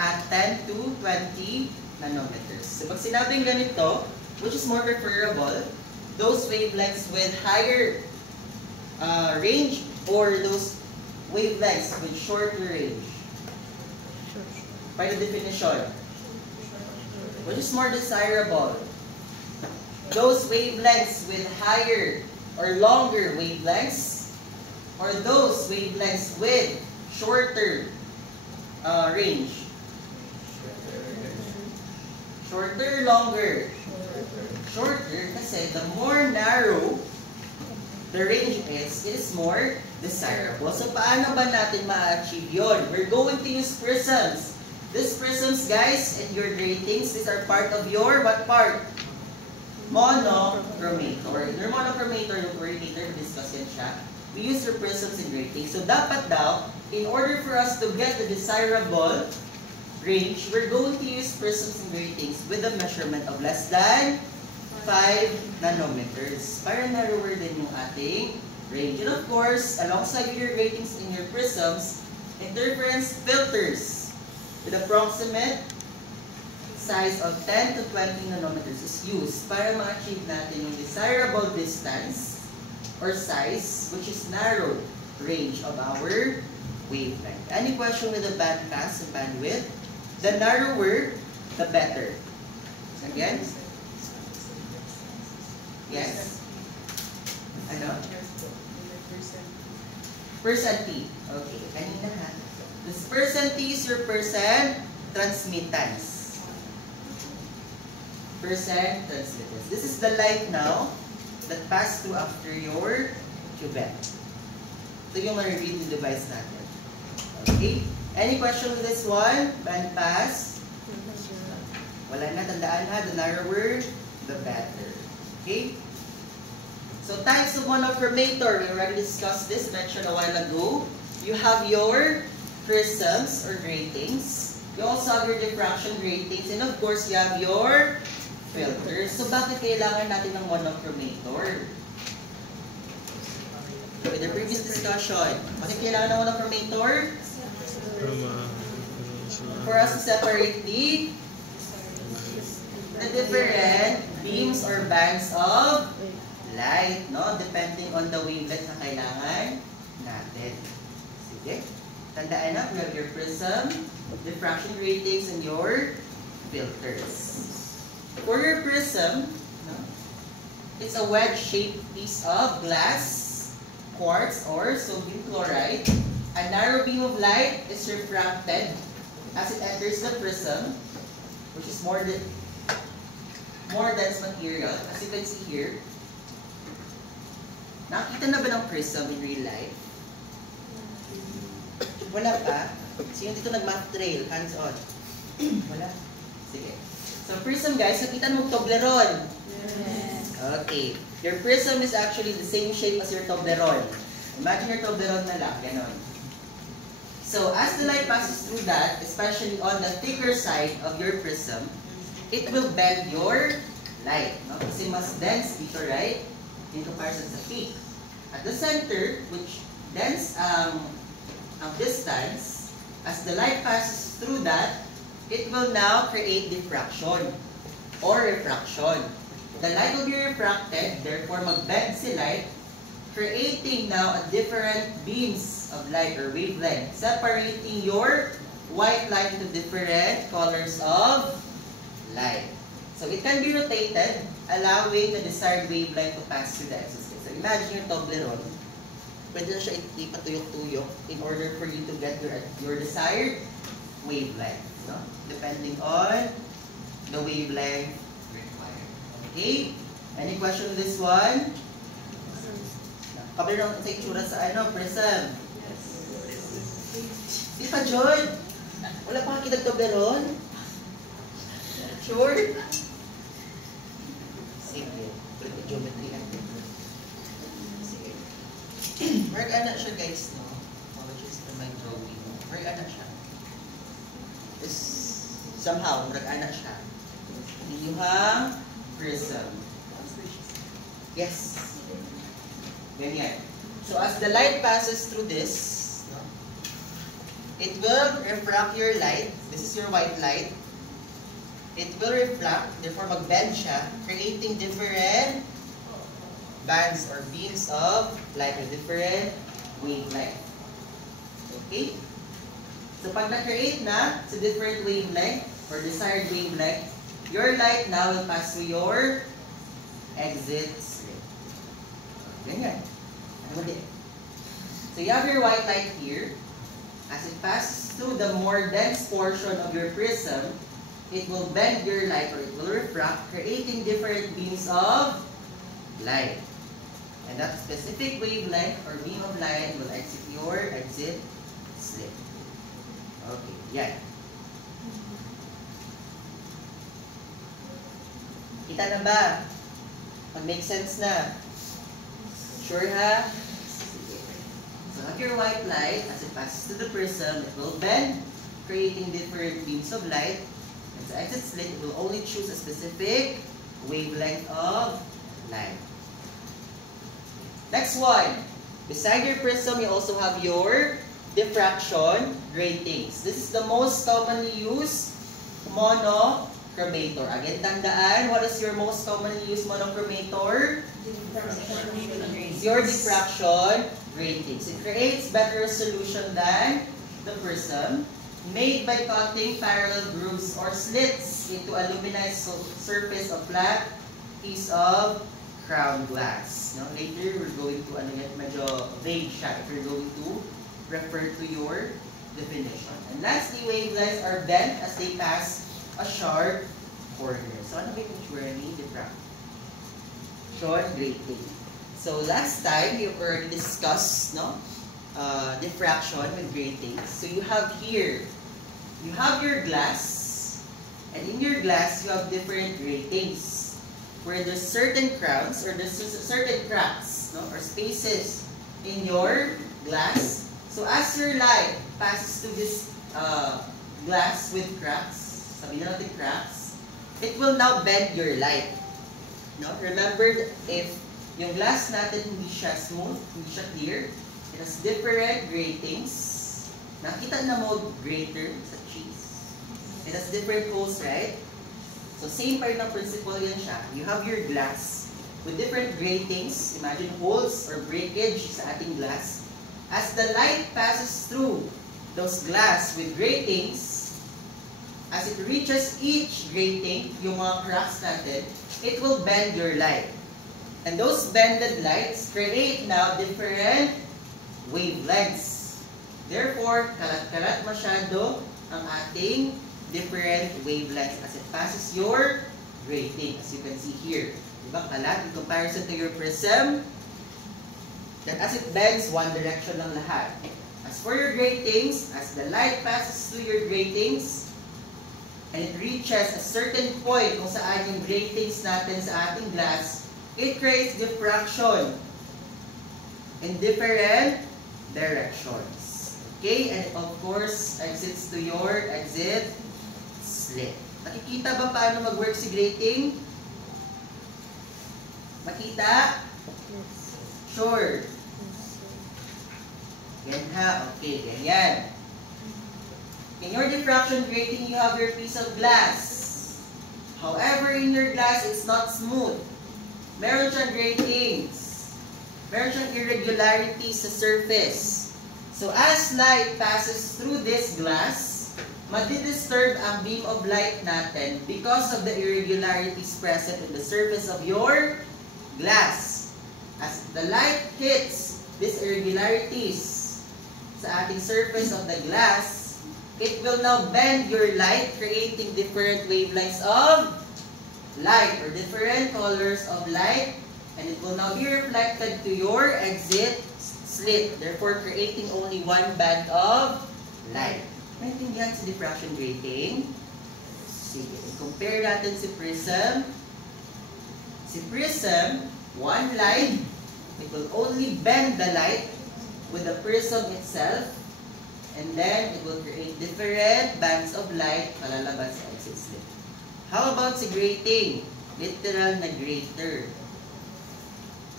at 10 to 20 nanometers. So pag sinabing ganito, which is more preferable, those wavelengths with higher range or those wavelengths with shorter range? By the definition, which is more desirable? Those wavelengths with higher or longer wavelengths or those wavelengths with shorter range? Shorter, longer? Shorter kasi the more narrow the range is, it is more desirable. So paano ba natin ma-achieve yun? We're going to use prisms. These prisms, guys, and your gratings, these are part of your what part? Monochromator. Your monochromator, yung later discuss yan siya. We use your prisms and gratings. So dapat daw, in order for us to get the desirable range, we're going to use prisms and gratings with a measurement of less than 5 nanometers. Para narrower din yung ating range. And of course, alongside your gratings and your prisms, interference filters with approximate size of 10 to 20 nanometers is used para ma-achieve natin yung desirable distance or size, which is narrow range of our wavelength. Any question with the bandpass and bandwidth? The narrower, the better. Again? Yes? Ano? Percent T. Okay, kanina ha. This percent T is your percent transmittance. Percent transmittance. This is the light now that passed through after your cuvette. Ito yung ma-read yung device natin. Okay? Any question with this one? Band pass? Wala na, tandaan ha. The narrower, the better. Okay? So types of monochromator, we already discussed this, mentioned a while ago. You have your prisms or gratings. You also have your diffraction gratings. And of course, you have your filters. So bakit kailangan natin ng monochromator? With the previous discussion, bakit kailangan ng monochromator? For us to separate the different beams or bands of light, no? Depending on the wavelength na kailangan natin. Sige. Tandaan na, we have your prism, diffraction gratings, and your filters. For your prism, no? It's a wedge-shaped piece of glass, quartz, or sodium chloride. A narrow beam of light is refracted as it enters the prism, which is more dense material. As you can see here, nakita na ba ng prism in real life? Wala pa? Sino dito nag-math trail? Hands on. Wala? Sige. So prism, guys, nakita mo Toblerone? Yes. Okay. Your prism is actually the same shape as your Toblerone. Imagine your Toblerone na lang. Ganon. So as the light passes through that, especially on the thicker side of your prism, it will bend your light. No? Kasi mas dense dito, right? In comparison sa peak. At the center, which dense ang distance, as the light passes through that, it will now create diffraction or refraction. The light will be refracted, therefore mag-bend si light, creating now a different beams of light or wavelength, separating your white light into different colors of light. So it can be rotated, allowing the desired wavelength to pass through the exoscale. So imagine your Toblerone, pwede na siya ipatuyok-tuyok in order for you to get your desired wavelength, no? Depending on the wavelength required. Okay? Any question with this one? Kabila ng sa itsura sa prism. Di pa, John? Wala pa kakitag Toblerone? Sure? Sige. Ulit yung geometry natin. Sige. Marga na siya, guys, no? Apologies for my drawing. Marga na siya. Somehow, marga na siya. Iyuhang prism. Yes. Ganyan. So as the light passes through this, no, it will refract your light. This is your white light. it will refract, therefore mag-bend siya, creating different bands or beams of light or different wavelength. Okay? So pag na-create na sa different wavelength or desired wavelength, your light now will pass through your exit slit. Ganyan. Ano din? So you have your white light here. As it passes through the more dense portion of your prism, it will bend your light or it will refract, creating different beams of light. And that specific wavelength or beam of light will exit your exit slit. Okay, yan. Kita na ba? Mag-make sense na? Sure ha? Sige. So have your white light, as it passes to the prism, it will bend, creating different beams of light. And sa exit slit, it will only choose a specific wavelength of light. Next one. Beside your prism, you also have your diffraction gratings. This is the most commonly used monochromator. Again, tandaan, what is your most commonly used monochromator? It's your diffraction gratings. It creates better resolution than the prism, made by cutting parallel grooves or slits into a luminized surface of flat piece of crown glass. No? Later, we're going to, medyo vague siya if you're going to refer to your definition. And lastly, wavelengths are bent as they pass a sharp corner. So, ano ba yung journey? Diffraction grating. So, last time, we already discussed, no? Diffraction with gratings. So, you have here, you have your glass, and in your glass, you have different gratings, where there's certain crowns, or there's certain cracks, no? Or spaces in your glass. So, as your light passes through this glass with cracks, sabihin natin cracks, it will now bend your light. No? Remember, if yung glass natin hindi siya smooth, hindi siya clear, it has different gratings. Nakita na mo grater sa cheese. It has different holes, right? So, same pa rin ang principle yan siya. You have your glass with different gratings. Imagine holes or breakage sa ating glass. As the light passes through those glass with gratings, as it reaches each grating, yung mga cracks natin, it will bend your light. And those bended lights create now different wavelengths. Therefore, kalat-kalat masyado ang ating different wavelengths as it passes your grating, as you can see here. Diba kalat in comparison to your prism? That as it bends, one direction lang lahat. As for your gratings, as the light passes through your gratings, and it reaches a certain point kung saan yung gratings natin sa ating glass, it creates diffraction in different directions. Okay? And of course, exits to your exit slit. Nakikita ba paano mag-work si grating? Makita? Sure. Yan ha. Okay, ganyan. In your diffraction grating, you have your piece of glass. However, in your glass, it's not smooth. Meron siyang gratings. Meron siyang irregularities sa surface. So, as light passes through this glass, madidisturb ang beam of light natin because of the irregularities present in the surface of your glass. As the light hits these irregularities sa ating surface of the glass, it will now bend your light, creating different wavelengths of light or different colors of light, and it will now be reflected to your exit slit, therefore creating only one band of light. Naintindihan sa diffraction grating? Sige, compare natin si prism. Si prism, one line, it will only bend the light with the prism itself, and then it will create different bands of light palalabas sa exit slit. How about si grating? Literal na grater.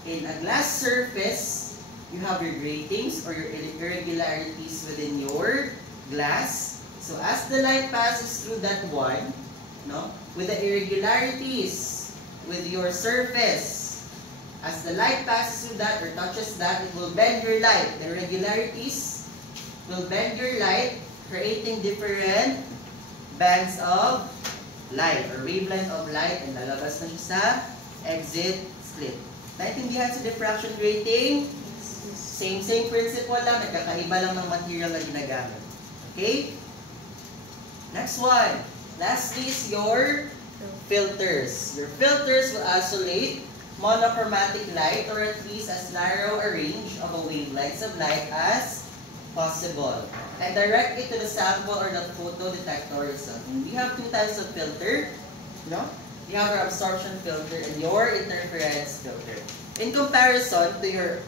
In a glass surface, you have your gratings or your irregularities within your glass. So as the light passes through that one, no? With the irregularities, with your surface. As the light passes through that or touches that, it will bend your light. The irregularities will bend your light, creating different bands of light or wavelength of light, and lalabas na siya sa exit slit. Naintindihan sa diffraction grating? Same principle lang, nagkakaiba lang ng material na ginagamit. Okay? Next one. Lastly is your filters. Your filters will isolate monochromatic light, or at least as narrow a range of a wavelengths of light as possible, and direct it to the sample or the photo detector result. We have two types of filter. No? You have your absorption filter and your interference filter. In comparison to your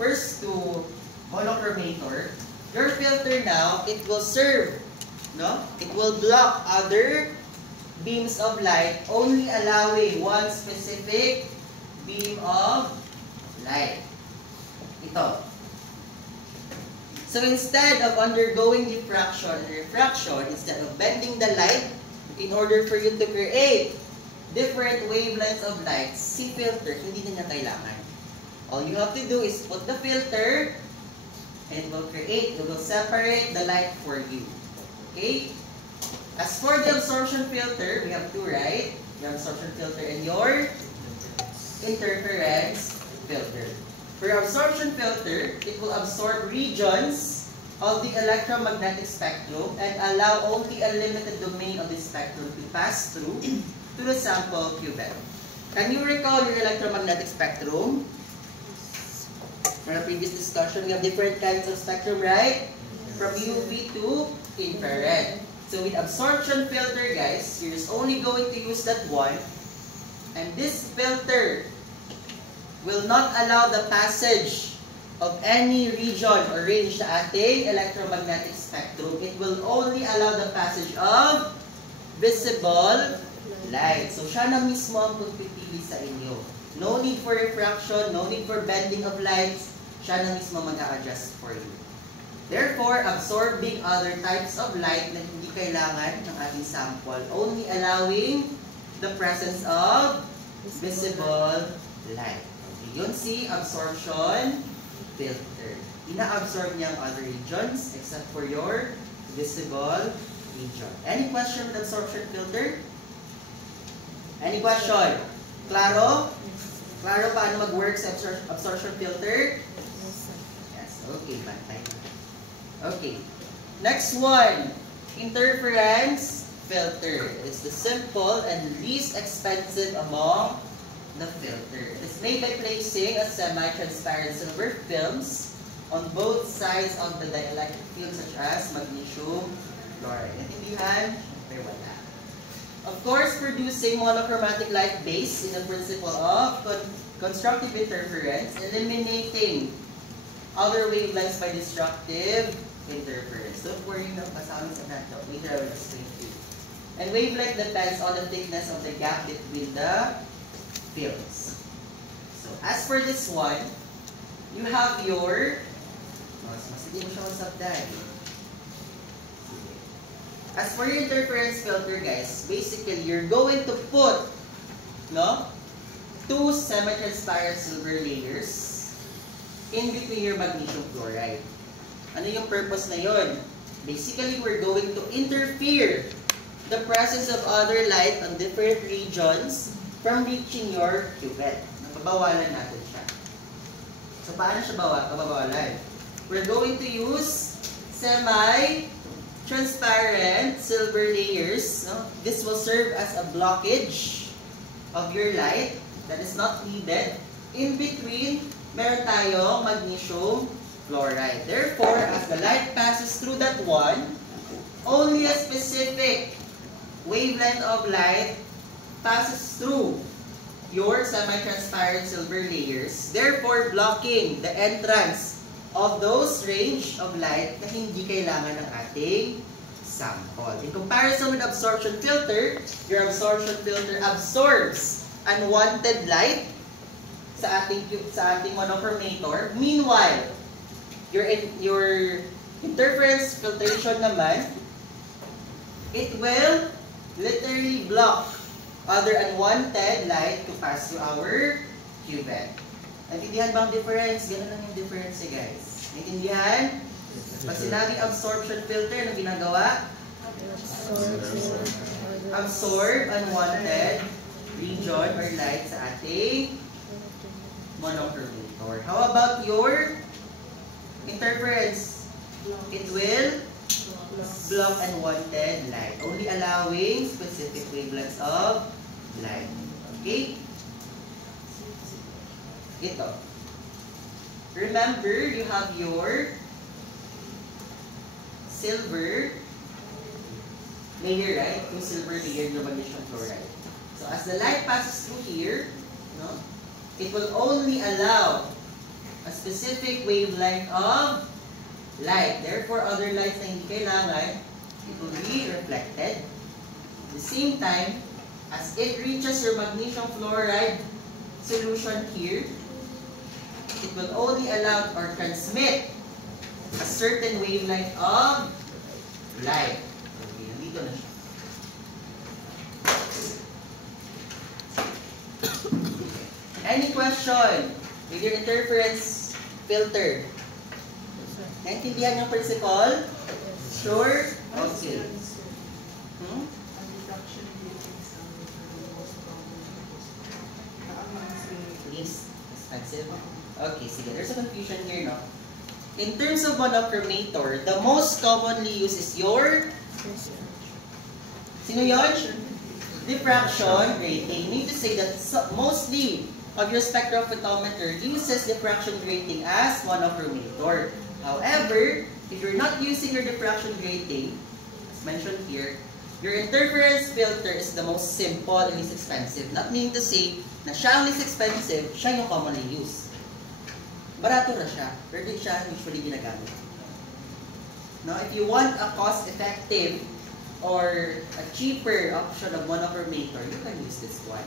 first two monochromator, your filter now, it will serve, no? It will block other beams of light, only allowing one specific beam of light. Ito. So instead of undergoing diffraction and refraction, instead of bending the light, in order for you to create different wavelengths of light, si filter, hindi na niya kailangan. All you have to do is put the filter, and it will separate the light for you. Okay? As for the absorption filter, we have two, right? Your absorption filter and your interference filter. For your absorption filter, it will absorb regions of the electromagnetic spectrum and allow only a limited domain of the spectrum to pass through to the sample cuvette. Can you recall your electromagnetic spectrum? From the previous discussion, we have different kinds of spectrum, right? From UV to infrared. So with absorption filter, guys, you're just only going to use that one. And this filter will not allow the passage of any region or range sa ating electromagnetic spectrum. It will only allow the passage of visible light. So siya na mismo ang pagpipili sa inyo. No need for refraction, no need for bending of lights. Siya na mismo mag-a-adjust for you. Therefore, absorbing other types of light na hindi kailangan ng ating sample, only allowing the presence of visible light. Okay, yun si absorption filter. Ina-absorb niya ang other regions except for your visible region. Any question with absorption filter? Any question? Klaro? Klaro paano mag-work sa absorption filter? Yes. Okay, bantay na. Okay. Next one. Interference filter. It's the simple and least expensive among the filter. It is made by placing a semi-transparent silver films on both sides of the dielectric field such as magnesium chloride. Natindihan? Siyempre wala. Of course, producing monochromatic light based in the principle of constructive interference, eliminating other wavelengths by destructive interference. Don't worry, no, kasama sa nato. Later I will explain to you. And wavelength depends on the thickness of the gap between the fields. So, as for this one, you have your as for your interference filter, guys, basically, you're going to put, no, two semi-transparent silver layers in between your magnesium chloride. Ano yung purpose na yun? Basically, we're going to interfere the presence of other light on different regions from reaching your cuvette. Nababawalan natin siya. So, paano siya babawalan? We're going to use semi-transparent silver layers. No? This will serve as a blockage of your light that is not needed. In between, meron tayong magnesium chloride. Therefore, as the light passes through that one, only a specific wavelength of light passes through your semi-transparent silver layers, therefore blocking the entrance of those range of light na hindi kailangan ng ating sample. In comparison with absorption filter, your absorption filter absorbs unwanted light sa ating monochromator. Meanwhile, your interference filtration naman, it will literally block other unwanted light to pass through our cuvette. Naintindihan ba ang difference? Ganun lang yung difference guys. Naintindihan? Pag sinabing absorption filter, ano ginagawa? Absorb unwanted region or light sa ating monochromator. How about your interference? It will block unwanted light, only allowing specific wavelengths of light. Okay? Ito. Remember, you have your silver layer, right? Yung silver layer ng magnesium chloride. So as the light passes through here, no, it will only allow a specific wavelength of light. Therefore, other lights na hindi kailangan, it will be reflected. At the same time, as it reaches your magnesium fluoride solution here, it will only allow or transmit a certain wavelength of light. Okay, nandito na siya. Any question with your interference filter? Naintindihan yung principle? Sure? Okay. Least expensive? Okay, sige. There's a confusion here, no? In terms of monochromator, the most commonly used is your... Sino yun? Diffraction grating. You need to say that mostly of your spectrophotometer uses diffraction grating as monochromator. However, if you're not using your diffraction grating, as mentioned here, your interference filter is the most simple and least expensive. Not meaning to say na siya ang least expensive, siya yung commonly used. Barato na siya, pero di siya usually ginagamit. Now, if you want a cost-effective or a cheaper option of monochromator, you can use this one.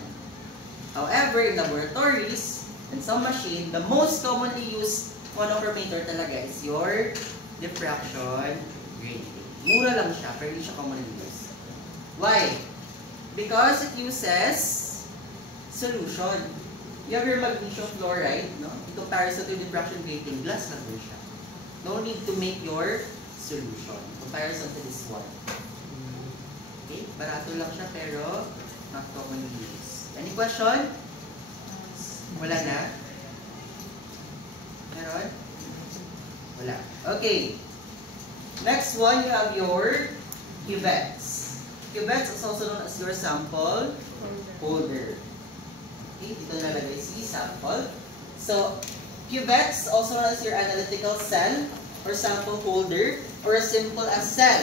However, in laboratories and some machine, the most commonly used monochromator talaga is your diffraction grating. Mura lang siya, pero hindi siya commonly used. Why? Because it uses solution. You have your magnesium fluoride, no? In comparison to diffraction grating, glass lang din siya. No need to make your solution in comparison to this one. Okay? Barato lang siya, pero not commonly used. Any question? Wala na? Meron? Wala. Okay. Next one, you have your cuvettes. Cuvettes is also known as your sample holder. Okay, dito nalagay si sample. So, cuvettes also known as your analytical cell or sample holder or as simple as cell.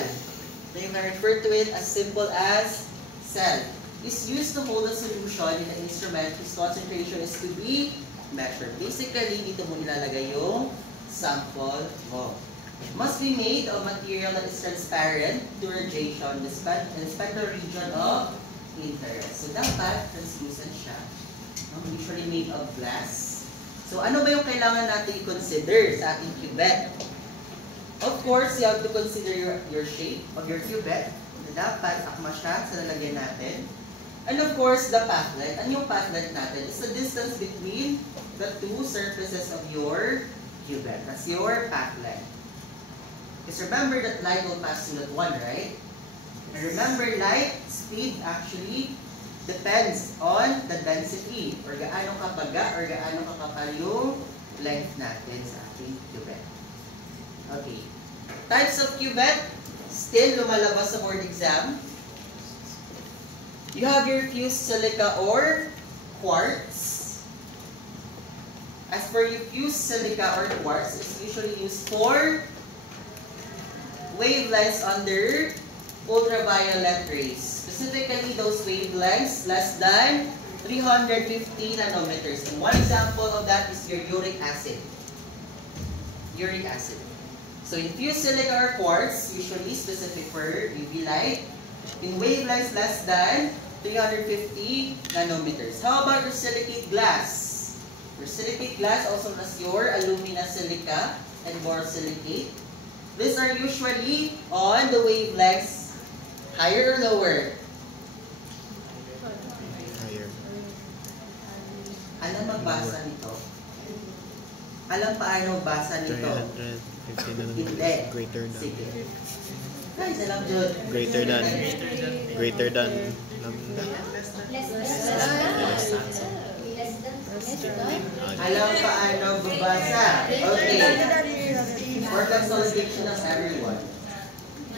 Then you can refer to it as simple as cell. Is used to hold a solution in an instrument whose concentration is to be measured. Basically, dito mo nilalagay yung sample mo. It must be made of material that is transparent to radiation in the spectral region of interest. So, dapat translucent siya. Usually made of glass. So, ano ba yung kailangan natin i-consider sa ating cuvette? Of course, you have to consider your shape of your cuvette. Dapat akma siya sa lalagyan natin. And of course, the path length. Ano yung path length natin? It's the distance between the two surfaces of your cuvette. That's your path length. Because remember that light will pass through that one, right? And remember, light speed actually depends on the density or gaano kapaga or gaano kakapal yung length natin sa ating cuvette. Okay. Types of cuvette, still lumalabas sa board exam. You have your fused silica or quartz. As for your fused silica or quartz, it's usually used for wavelengths under ultraviolet rays. Specifically, those wavelengths less than 350 nanometers. And one example of that is your uric acid. Uric acid. So, in fused silica or quartz, usually specific for UV light, in wavelengths less than 350 nanometers. How about your silicate glass? Your silicate glass, also known as your alumina silica and borosilicate. These are usually on the wavelengths higher or lower? Alam magbasa nito? Alam paano magbasa nito? 350 na Hindi. naman. Greater than. Sige. Guys, alam dyan. Greater than. Greater than. Alam paano magbasa? Okay. For consolidation of everyone.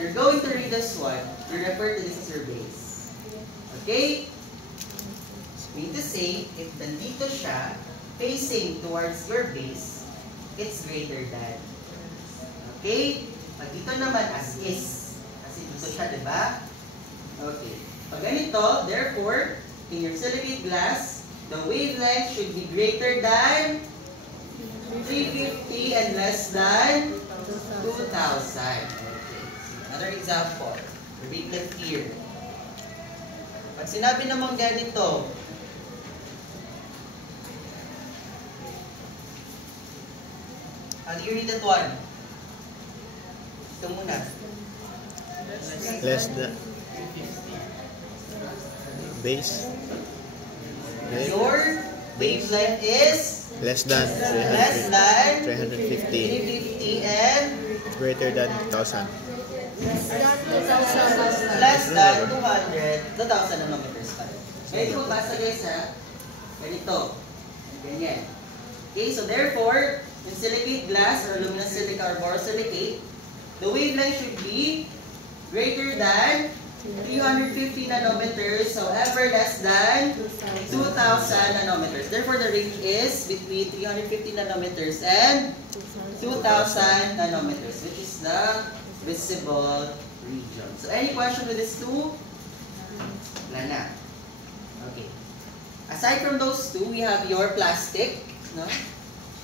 You're going to read this one. You refer to this as your base. Okay? Mean to say, if nandito siya, facing towards your base, it's greater than. Okay? Pag dito naman, as is. Kasi dito siya, di ba? Okay. Pag ganito, therefore, in your silicate glass, the wavelength should be greater than 350 and less than 2,000. Okay. Another example. Read it here. Pag sinabi naman ganito, how do you read that one? Ito muna. Less than. Base. Your wavelength is Less than less than 350. 350 and Greater than 1,000. less than 200, 2,000 nanometers pa rin. Ganito magbasa guys ha. Ganito. Ganyan. Okay, so therefore, in silicate glass or luminous silica or borosilicate, the wavelength should be greater than 350 nanometers, however less than 2,000 nanometers. Therefore, the range is between 350 nanometers and 2,000 nanometers, which is the visible region. So, any question with this two? Wala na. Okay. Aside from those two, we have your plastic, no,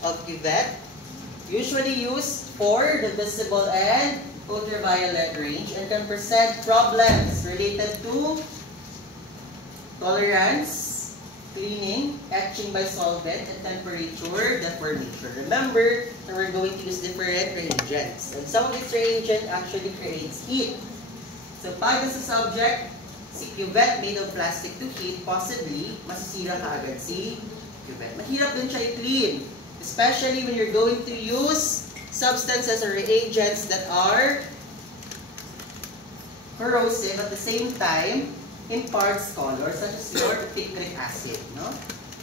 of cuvette, usually used for the visible and ultraviolet range and can present problems related to tolerance, cleaning, etching by solvent, and temperature deformation. Remember that we're going to use different reagents. And some of these reagents actually creates heat. So pag sa subject, si cuvette made of plastic to heat, possibly, masisira kaagad si cuvette. Mahirap din siya i-clean. Especially when you're going to use substances or reagents that are corrosive at the same time imparts color, such as your picric acid. No?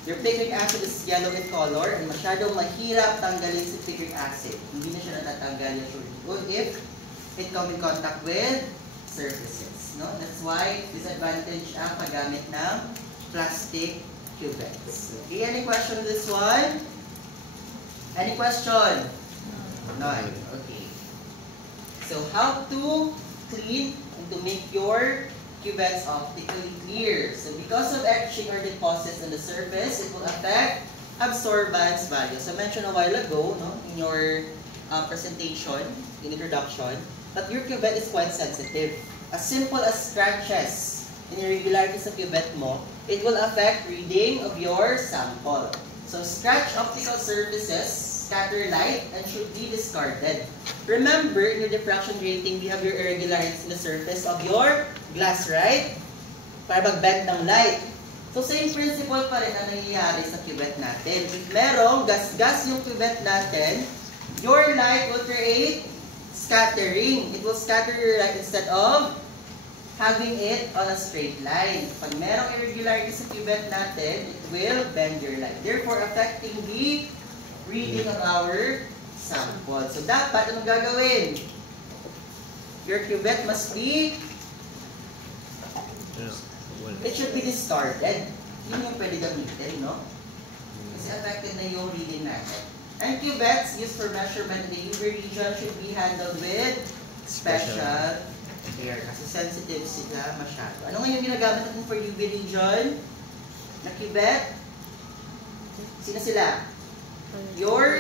Your picric acid is yellow in color and masyadong mahirap tanggalin si picric acid. Hindi na siya natatanggal usually if it come in contact with surfaces. No? That's why disadvantage ang paggamit ng plastic cuvettes. Okay, any question with this one? Any question? None. Okay. So, how to clean and to make your cuvettes optically clear. So, because of etching or deposits on the surface, it will affect absorbance value. So, I mentioned a while ago, no, in your presentation, in introduction, that your cuvette is quite sensitive. As simple as scratches and irregularities sa cuvette mo, it will affect reading of your sample. So, scratch optical surfaces scatter light and should be discarded. Remember, in your diffraction grating, we have your irregularities in the surface of your glass, right? Para mag-bend ng light. So, same principle pa rin ang nangyayari sa cuvette natin. If merong gas-gas yung cuvette natin, your light will create scattering. It will scatter your light instead of having it on a straight line. Pag merong irregularities sa cuvette natin, it will bend your light. Therefore, affecting the reading of our sample. So, dapat, anong gagawin? Your cuvette must be, it should be discarded. Yun yung pwede gamitin, no? Kasi affected na yung reading natin. And cuvettes used for measurement in the UV region should be handled with special care. Kasi sensitive sila masyado. Ano nga yung ginagamit natin for UV region? Na cuvette? Sino sila? Your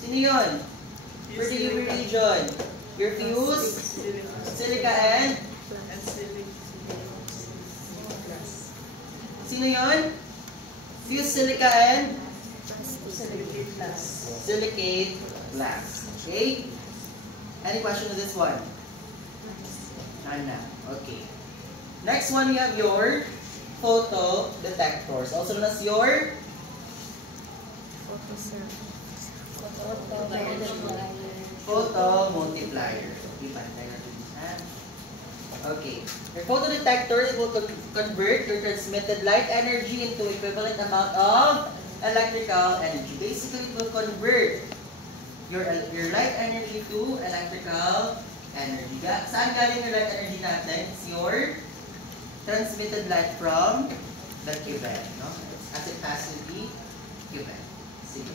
sino yun? For the UV region. Your fuse, silica and sino yun? Fuse, silica and silicate glass. Okay? Any question on this one? None na. Okay. Next one, you have your photodetectors, also known as your photomultiplier. Okay, pantay natin yan. Okay. Your photodetector will convert your transmitted light energy into equivalent amount of electrical energy. Basically, it will convert your light energy to electrical energy. Saan galing yung light energy natin? It's your transmitted light from the cuvette. No? As it has to be cuvette. Sige.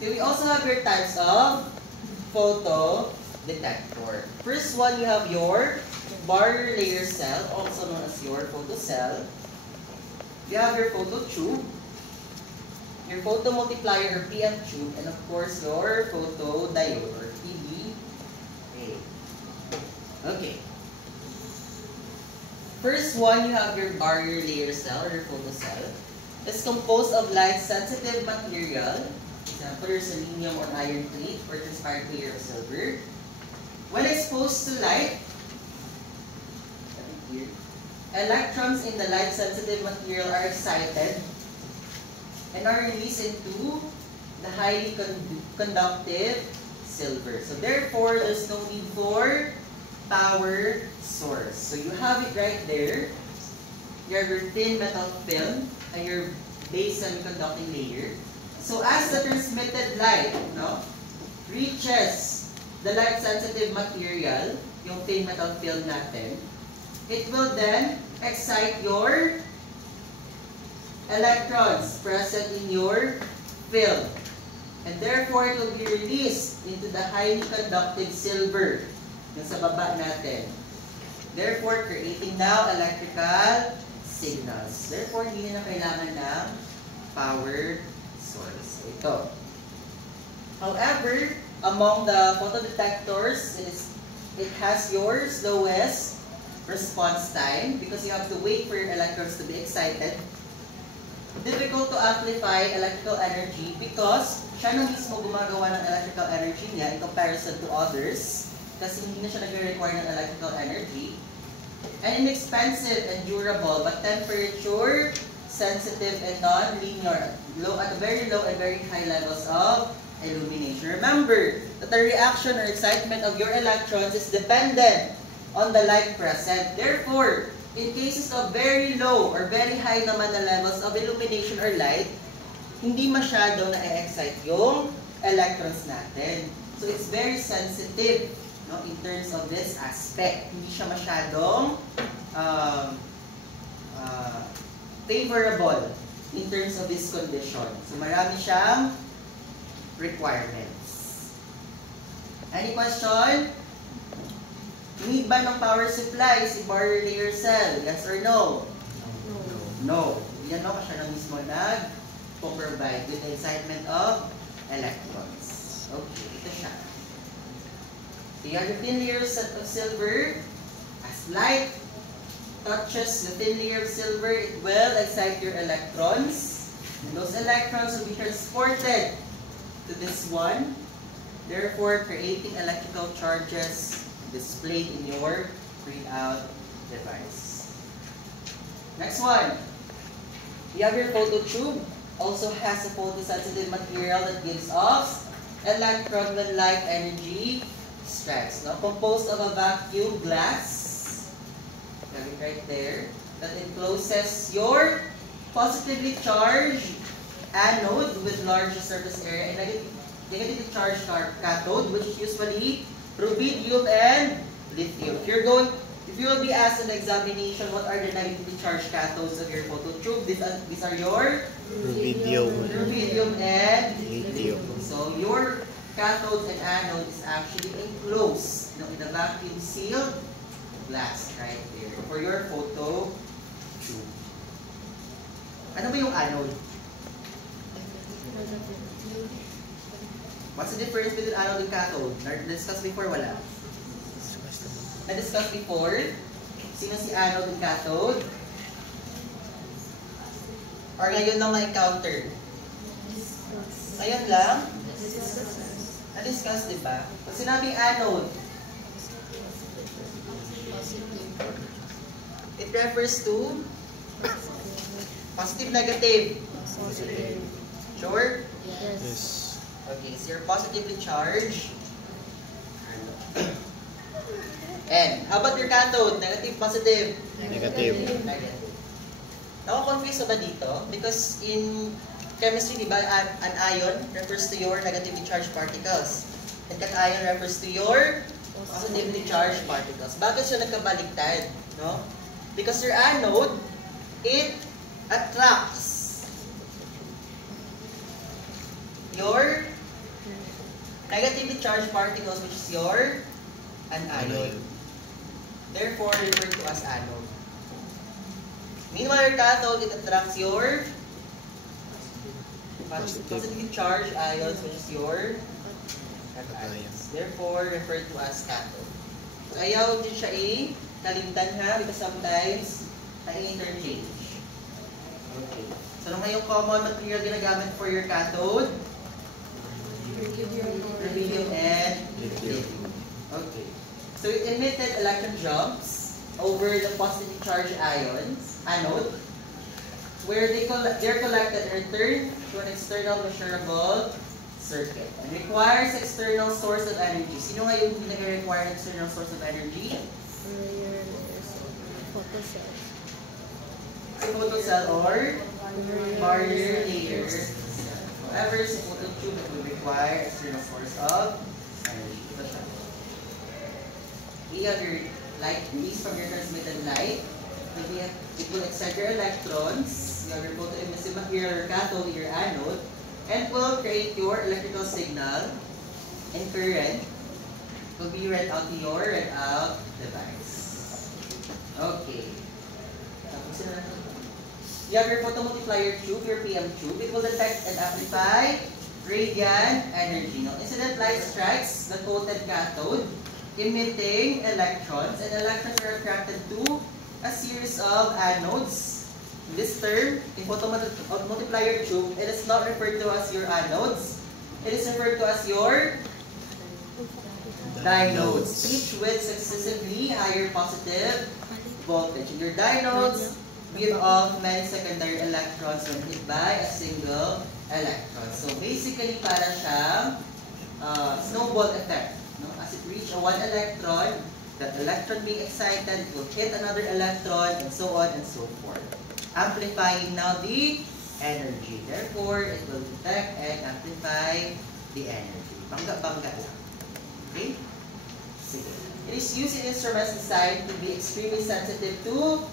Okay, we also have your types of photodetector. First one, you have your barrier layer cell, also known as your photocell. You have your phototube, your photomultiplier or PM tube, and of course your photodiode or PDA. Okay. First one, you have your barrier layer cell or your photocell. It's composed of light-sensitive material. Example, your selenium or iron plate or transparent layer of silver. When exposed to light, electrons in the light-sensitive material are excited and are released into the highly conductive silver. So therefore, there's no need for power source. So you have it right there. You have your thin metal film and your base semiconducting layer. So as the transmitted light reaches the light-sensitive material, yung thin metal film natin, it will then excite your electrons present in your film. And therefore, it will be released into the highly conductive silver yung sa baba natin. Therefore, creating now electrical signals. Therefore, hindi na kailangan ng power source. Ito. However, among the photodetectors, it has your slowest response time because you have to wait for your electrons to be excited. Difficult to amplify electrical energy because siya na mismo gumagawa ng electrical energy niya in comparison to others kasi hindi na siya nagre-require ng electrical energy. And inexpensive and durable but temperature sensitive and non-linear at very low and very high levels of illumination. Remember that the reaction or excitement of your electrons is dependent on the light present. Therefore, in cases of very low or very high naman na levels of illumination or light, hindi masyado na-excite yung electrons natin. So it's very sensitive in terms of this aspect. Hindi siya masyadong favorable in terms of this condition. So marami siyang requirements. Any question? Need ba ng power supply si barrier layer cell? Yes or no? No. Yan no, siya na mismo nag-provide with the excitement of electrons. Okay, ito siya. So you have the thin layer of silver. As light touches the thin layer of silver, it will excite your electrons. And those electrons will be transported to this one, therefore creating electrical charges displayed in your printout device. Next one. You have your phototube. Also has a photosensitive material that gives off electron when light energy strikes. Now composed of a vacuum glass, have it right there, that encloses your positively charged anode with large surface area and negatively charged cathode, which is usually rubidium and lithium. If you will be asked in the examination, what are the negatively charged cathodes of your phototube? These are your rubidium and lithium. So your cathode and anode is actually enclosed in a vacuum sealed glass right there for your phototube. Ano ba yung anode? What's the difference between anode and cathode? Na-discuss before, wala? Na-discuss before? Sino si anode and cathode? Or ngayon lang na-encounter? Ngayon lang? Na-discuss, diba? Pag sinabing anode, it refers to Positive, negative? Positive. Sure? Yes. Okay, so you're positively charged. And how about your cathode? Negative, positive? Negative. Negative. Nako-confuse ba dito? Because in chemistry, di ba, an ion refers to your negatively charged particles. And cation refers to your positively charged particles. Bakit siya nagkabaliktad? No? Because your anode, it attracts your negatively charged particles, which is your anion. Therefore, referred to as anode. Meanwhile, your cathode, it attracts your positively charged ions, which is your ions. Therefore, referred to as cathode. So, ayaw din siya kalimtan ha, because sometimes na-interchange. Okay. So, ano ngayong common material ginagamit for your cathode? Rubidium and lithium. Okay. So, it emitted electron jumps over the positively charged ions, anode, where they're collected and returned to an external measurable circuit. And requires external source of energy. Sino nga yung nag-require ng external source of energy? Photocell. Photocell or barrier layer. However, sa phototube, it will require external source of energy. Ito siya. We have your light release from your transmitted light. It will excite your electrons. You have your photoemissive material, your cathode, your anode, and will create your electrical signal and current will be read out to your read out device. Okay. You have your photomultiplier tube, your PM tube. It will detect and amplify radiant energy. Now, incident light strikes the coated cathode, emitting electrons, and electrons are attracted to a series of anodes. In this term, in photomultiplier tube, it is not referred to as your anodes. It is referred to as your diodes, each with successively higher positive voltage. And your diodes give off many secondary electrons when hit by a single electron. So basically, para siyang snowball effect. No? As it reaches one electron, that electron being excited will hit another electron, and so on and so forth. Amplifying now the energy. Therefore, it will detect and amplify the energy. Bangga-bangga lang. Okay? Sige. It is used in instruments designed to be extremely sensitive to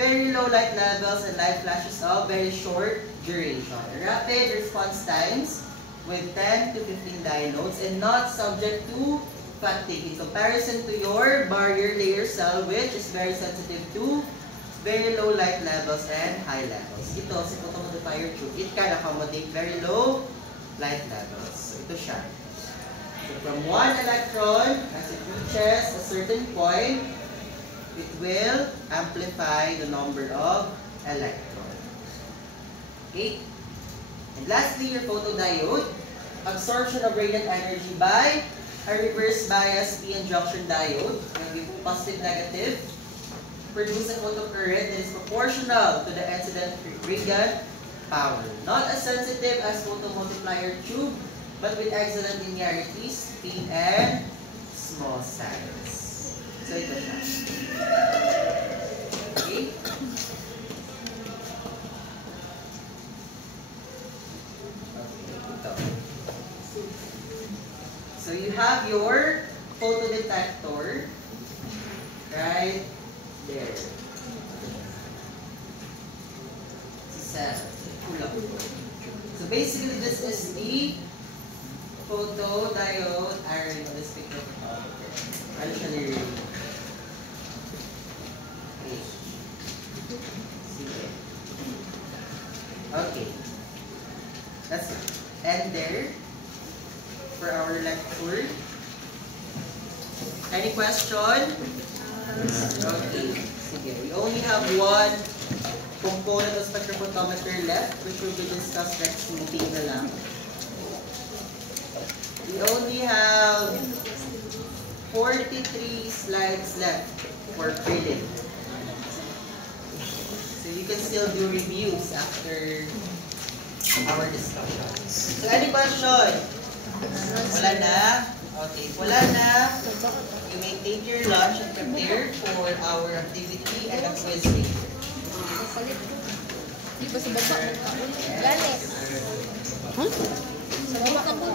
very low light levels and light flashes of very short duration. Rapid response times with 10 to 15 diodes and not subject to fatigue in comparison to your barrier layer cell, which is very sensitive to very low light levels and high levels. Ito, si photomultiplier tube, it can accommodate very low light levels. So ito siya. So from one electron, as it reaches a certain point, it will amplify the number of electrons. Okay? And lastly, your photodiode, absorption of radiant energy by a reverse bias p-n junction diode, positive negative, produce a photocurrent that is proportional to the incident radiant power. Not as sensitive as photomultiplier tube, but with excellent linearity, speed, and small size. So ito siya. Okay? Ito. So you have your photodetector right there. So basically, this is the photodiode iron on this picture. I'll show you. Okay. That's it. And there for our lecture. Any question? Okay. Sige. We only have one component of spectrophotometer left, which will be discussed next meeting na lang. We only have 43 slides left for grading. So you can still still do reviews after our discussion. So, any question? Wala na? Okay, wala na. You may take your lunch and prepare for our activity and a quiz later. Di ba sa baba? Galit. Sa baba ka po.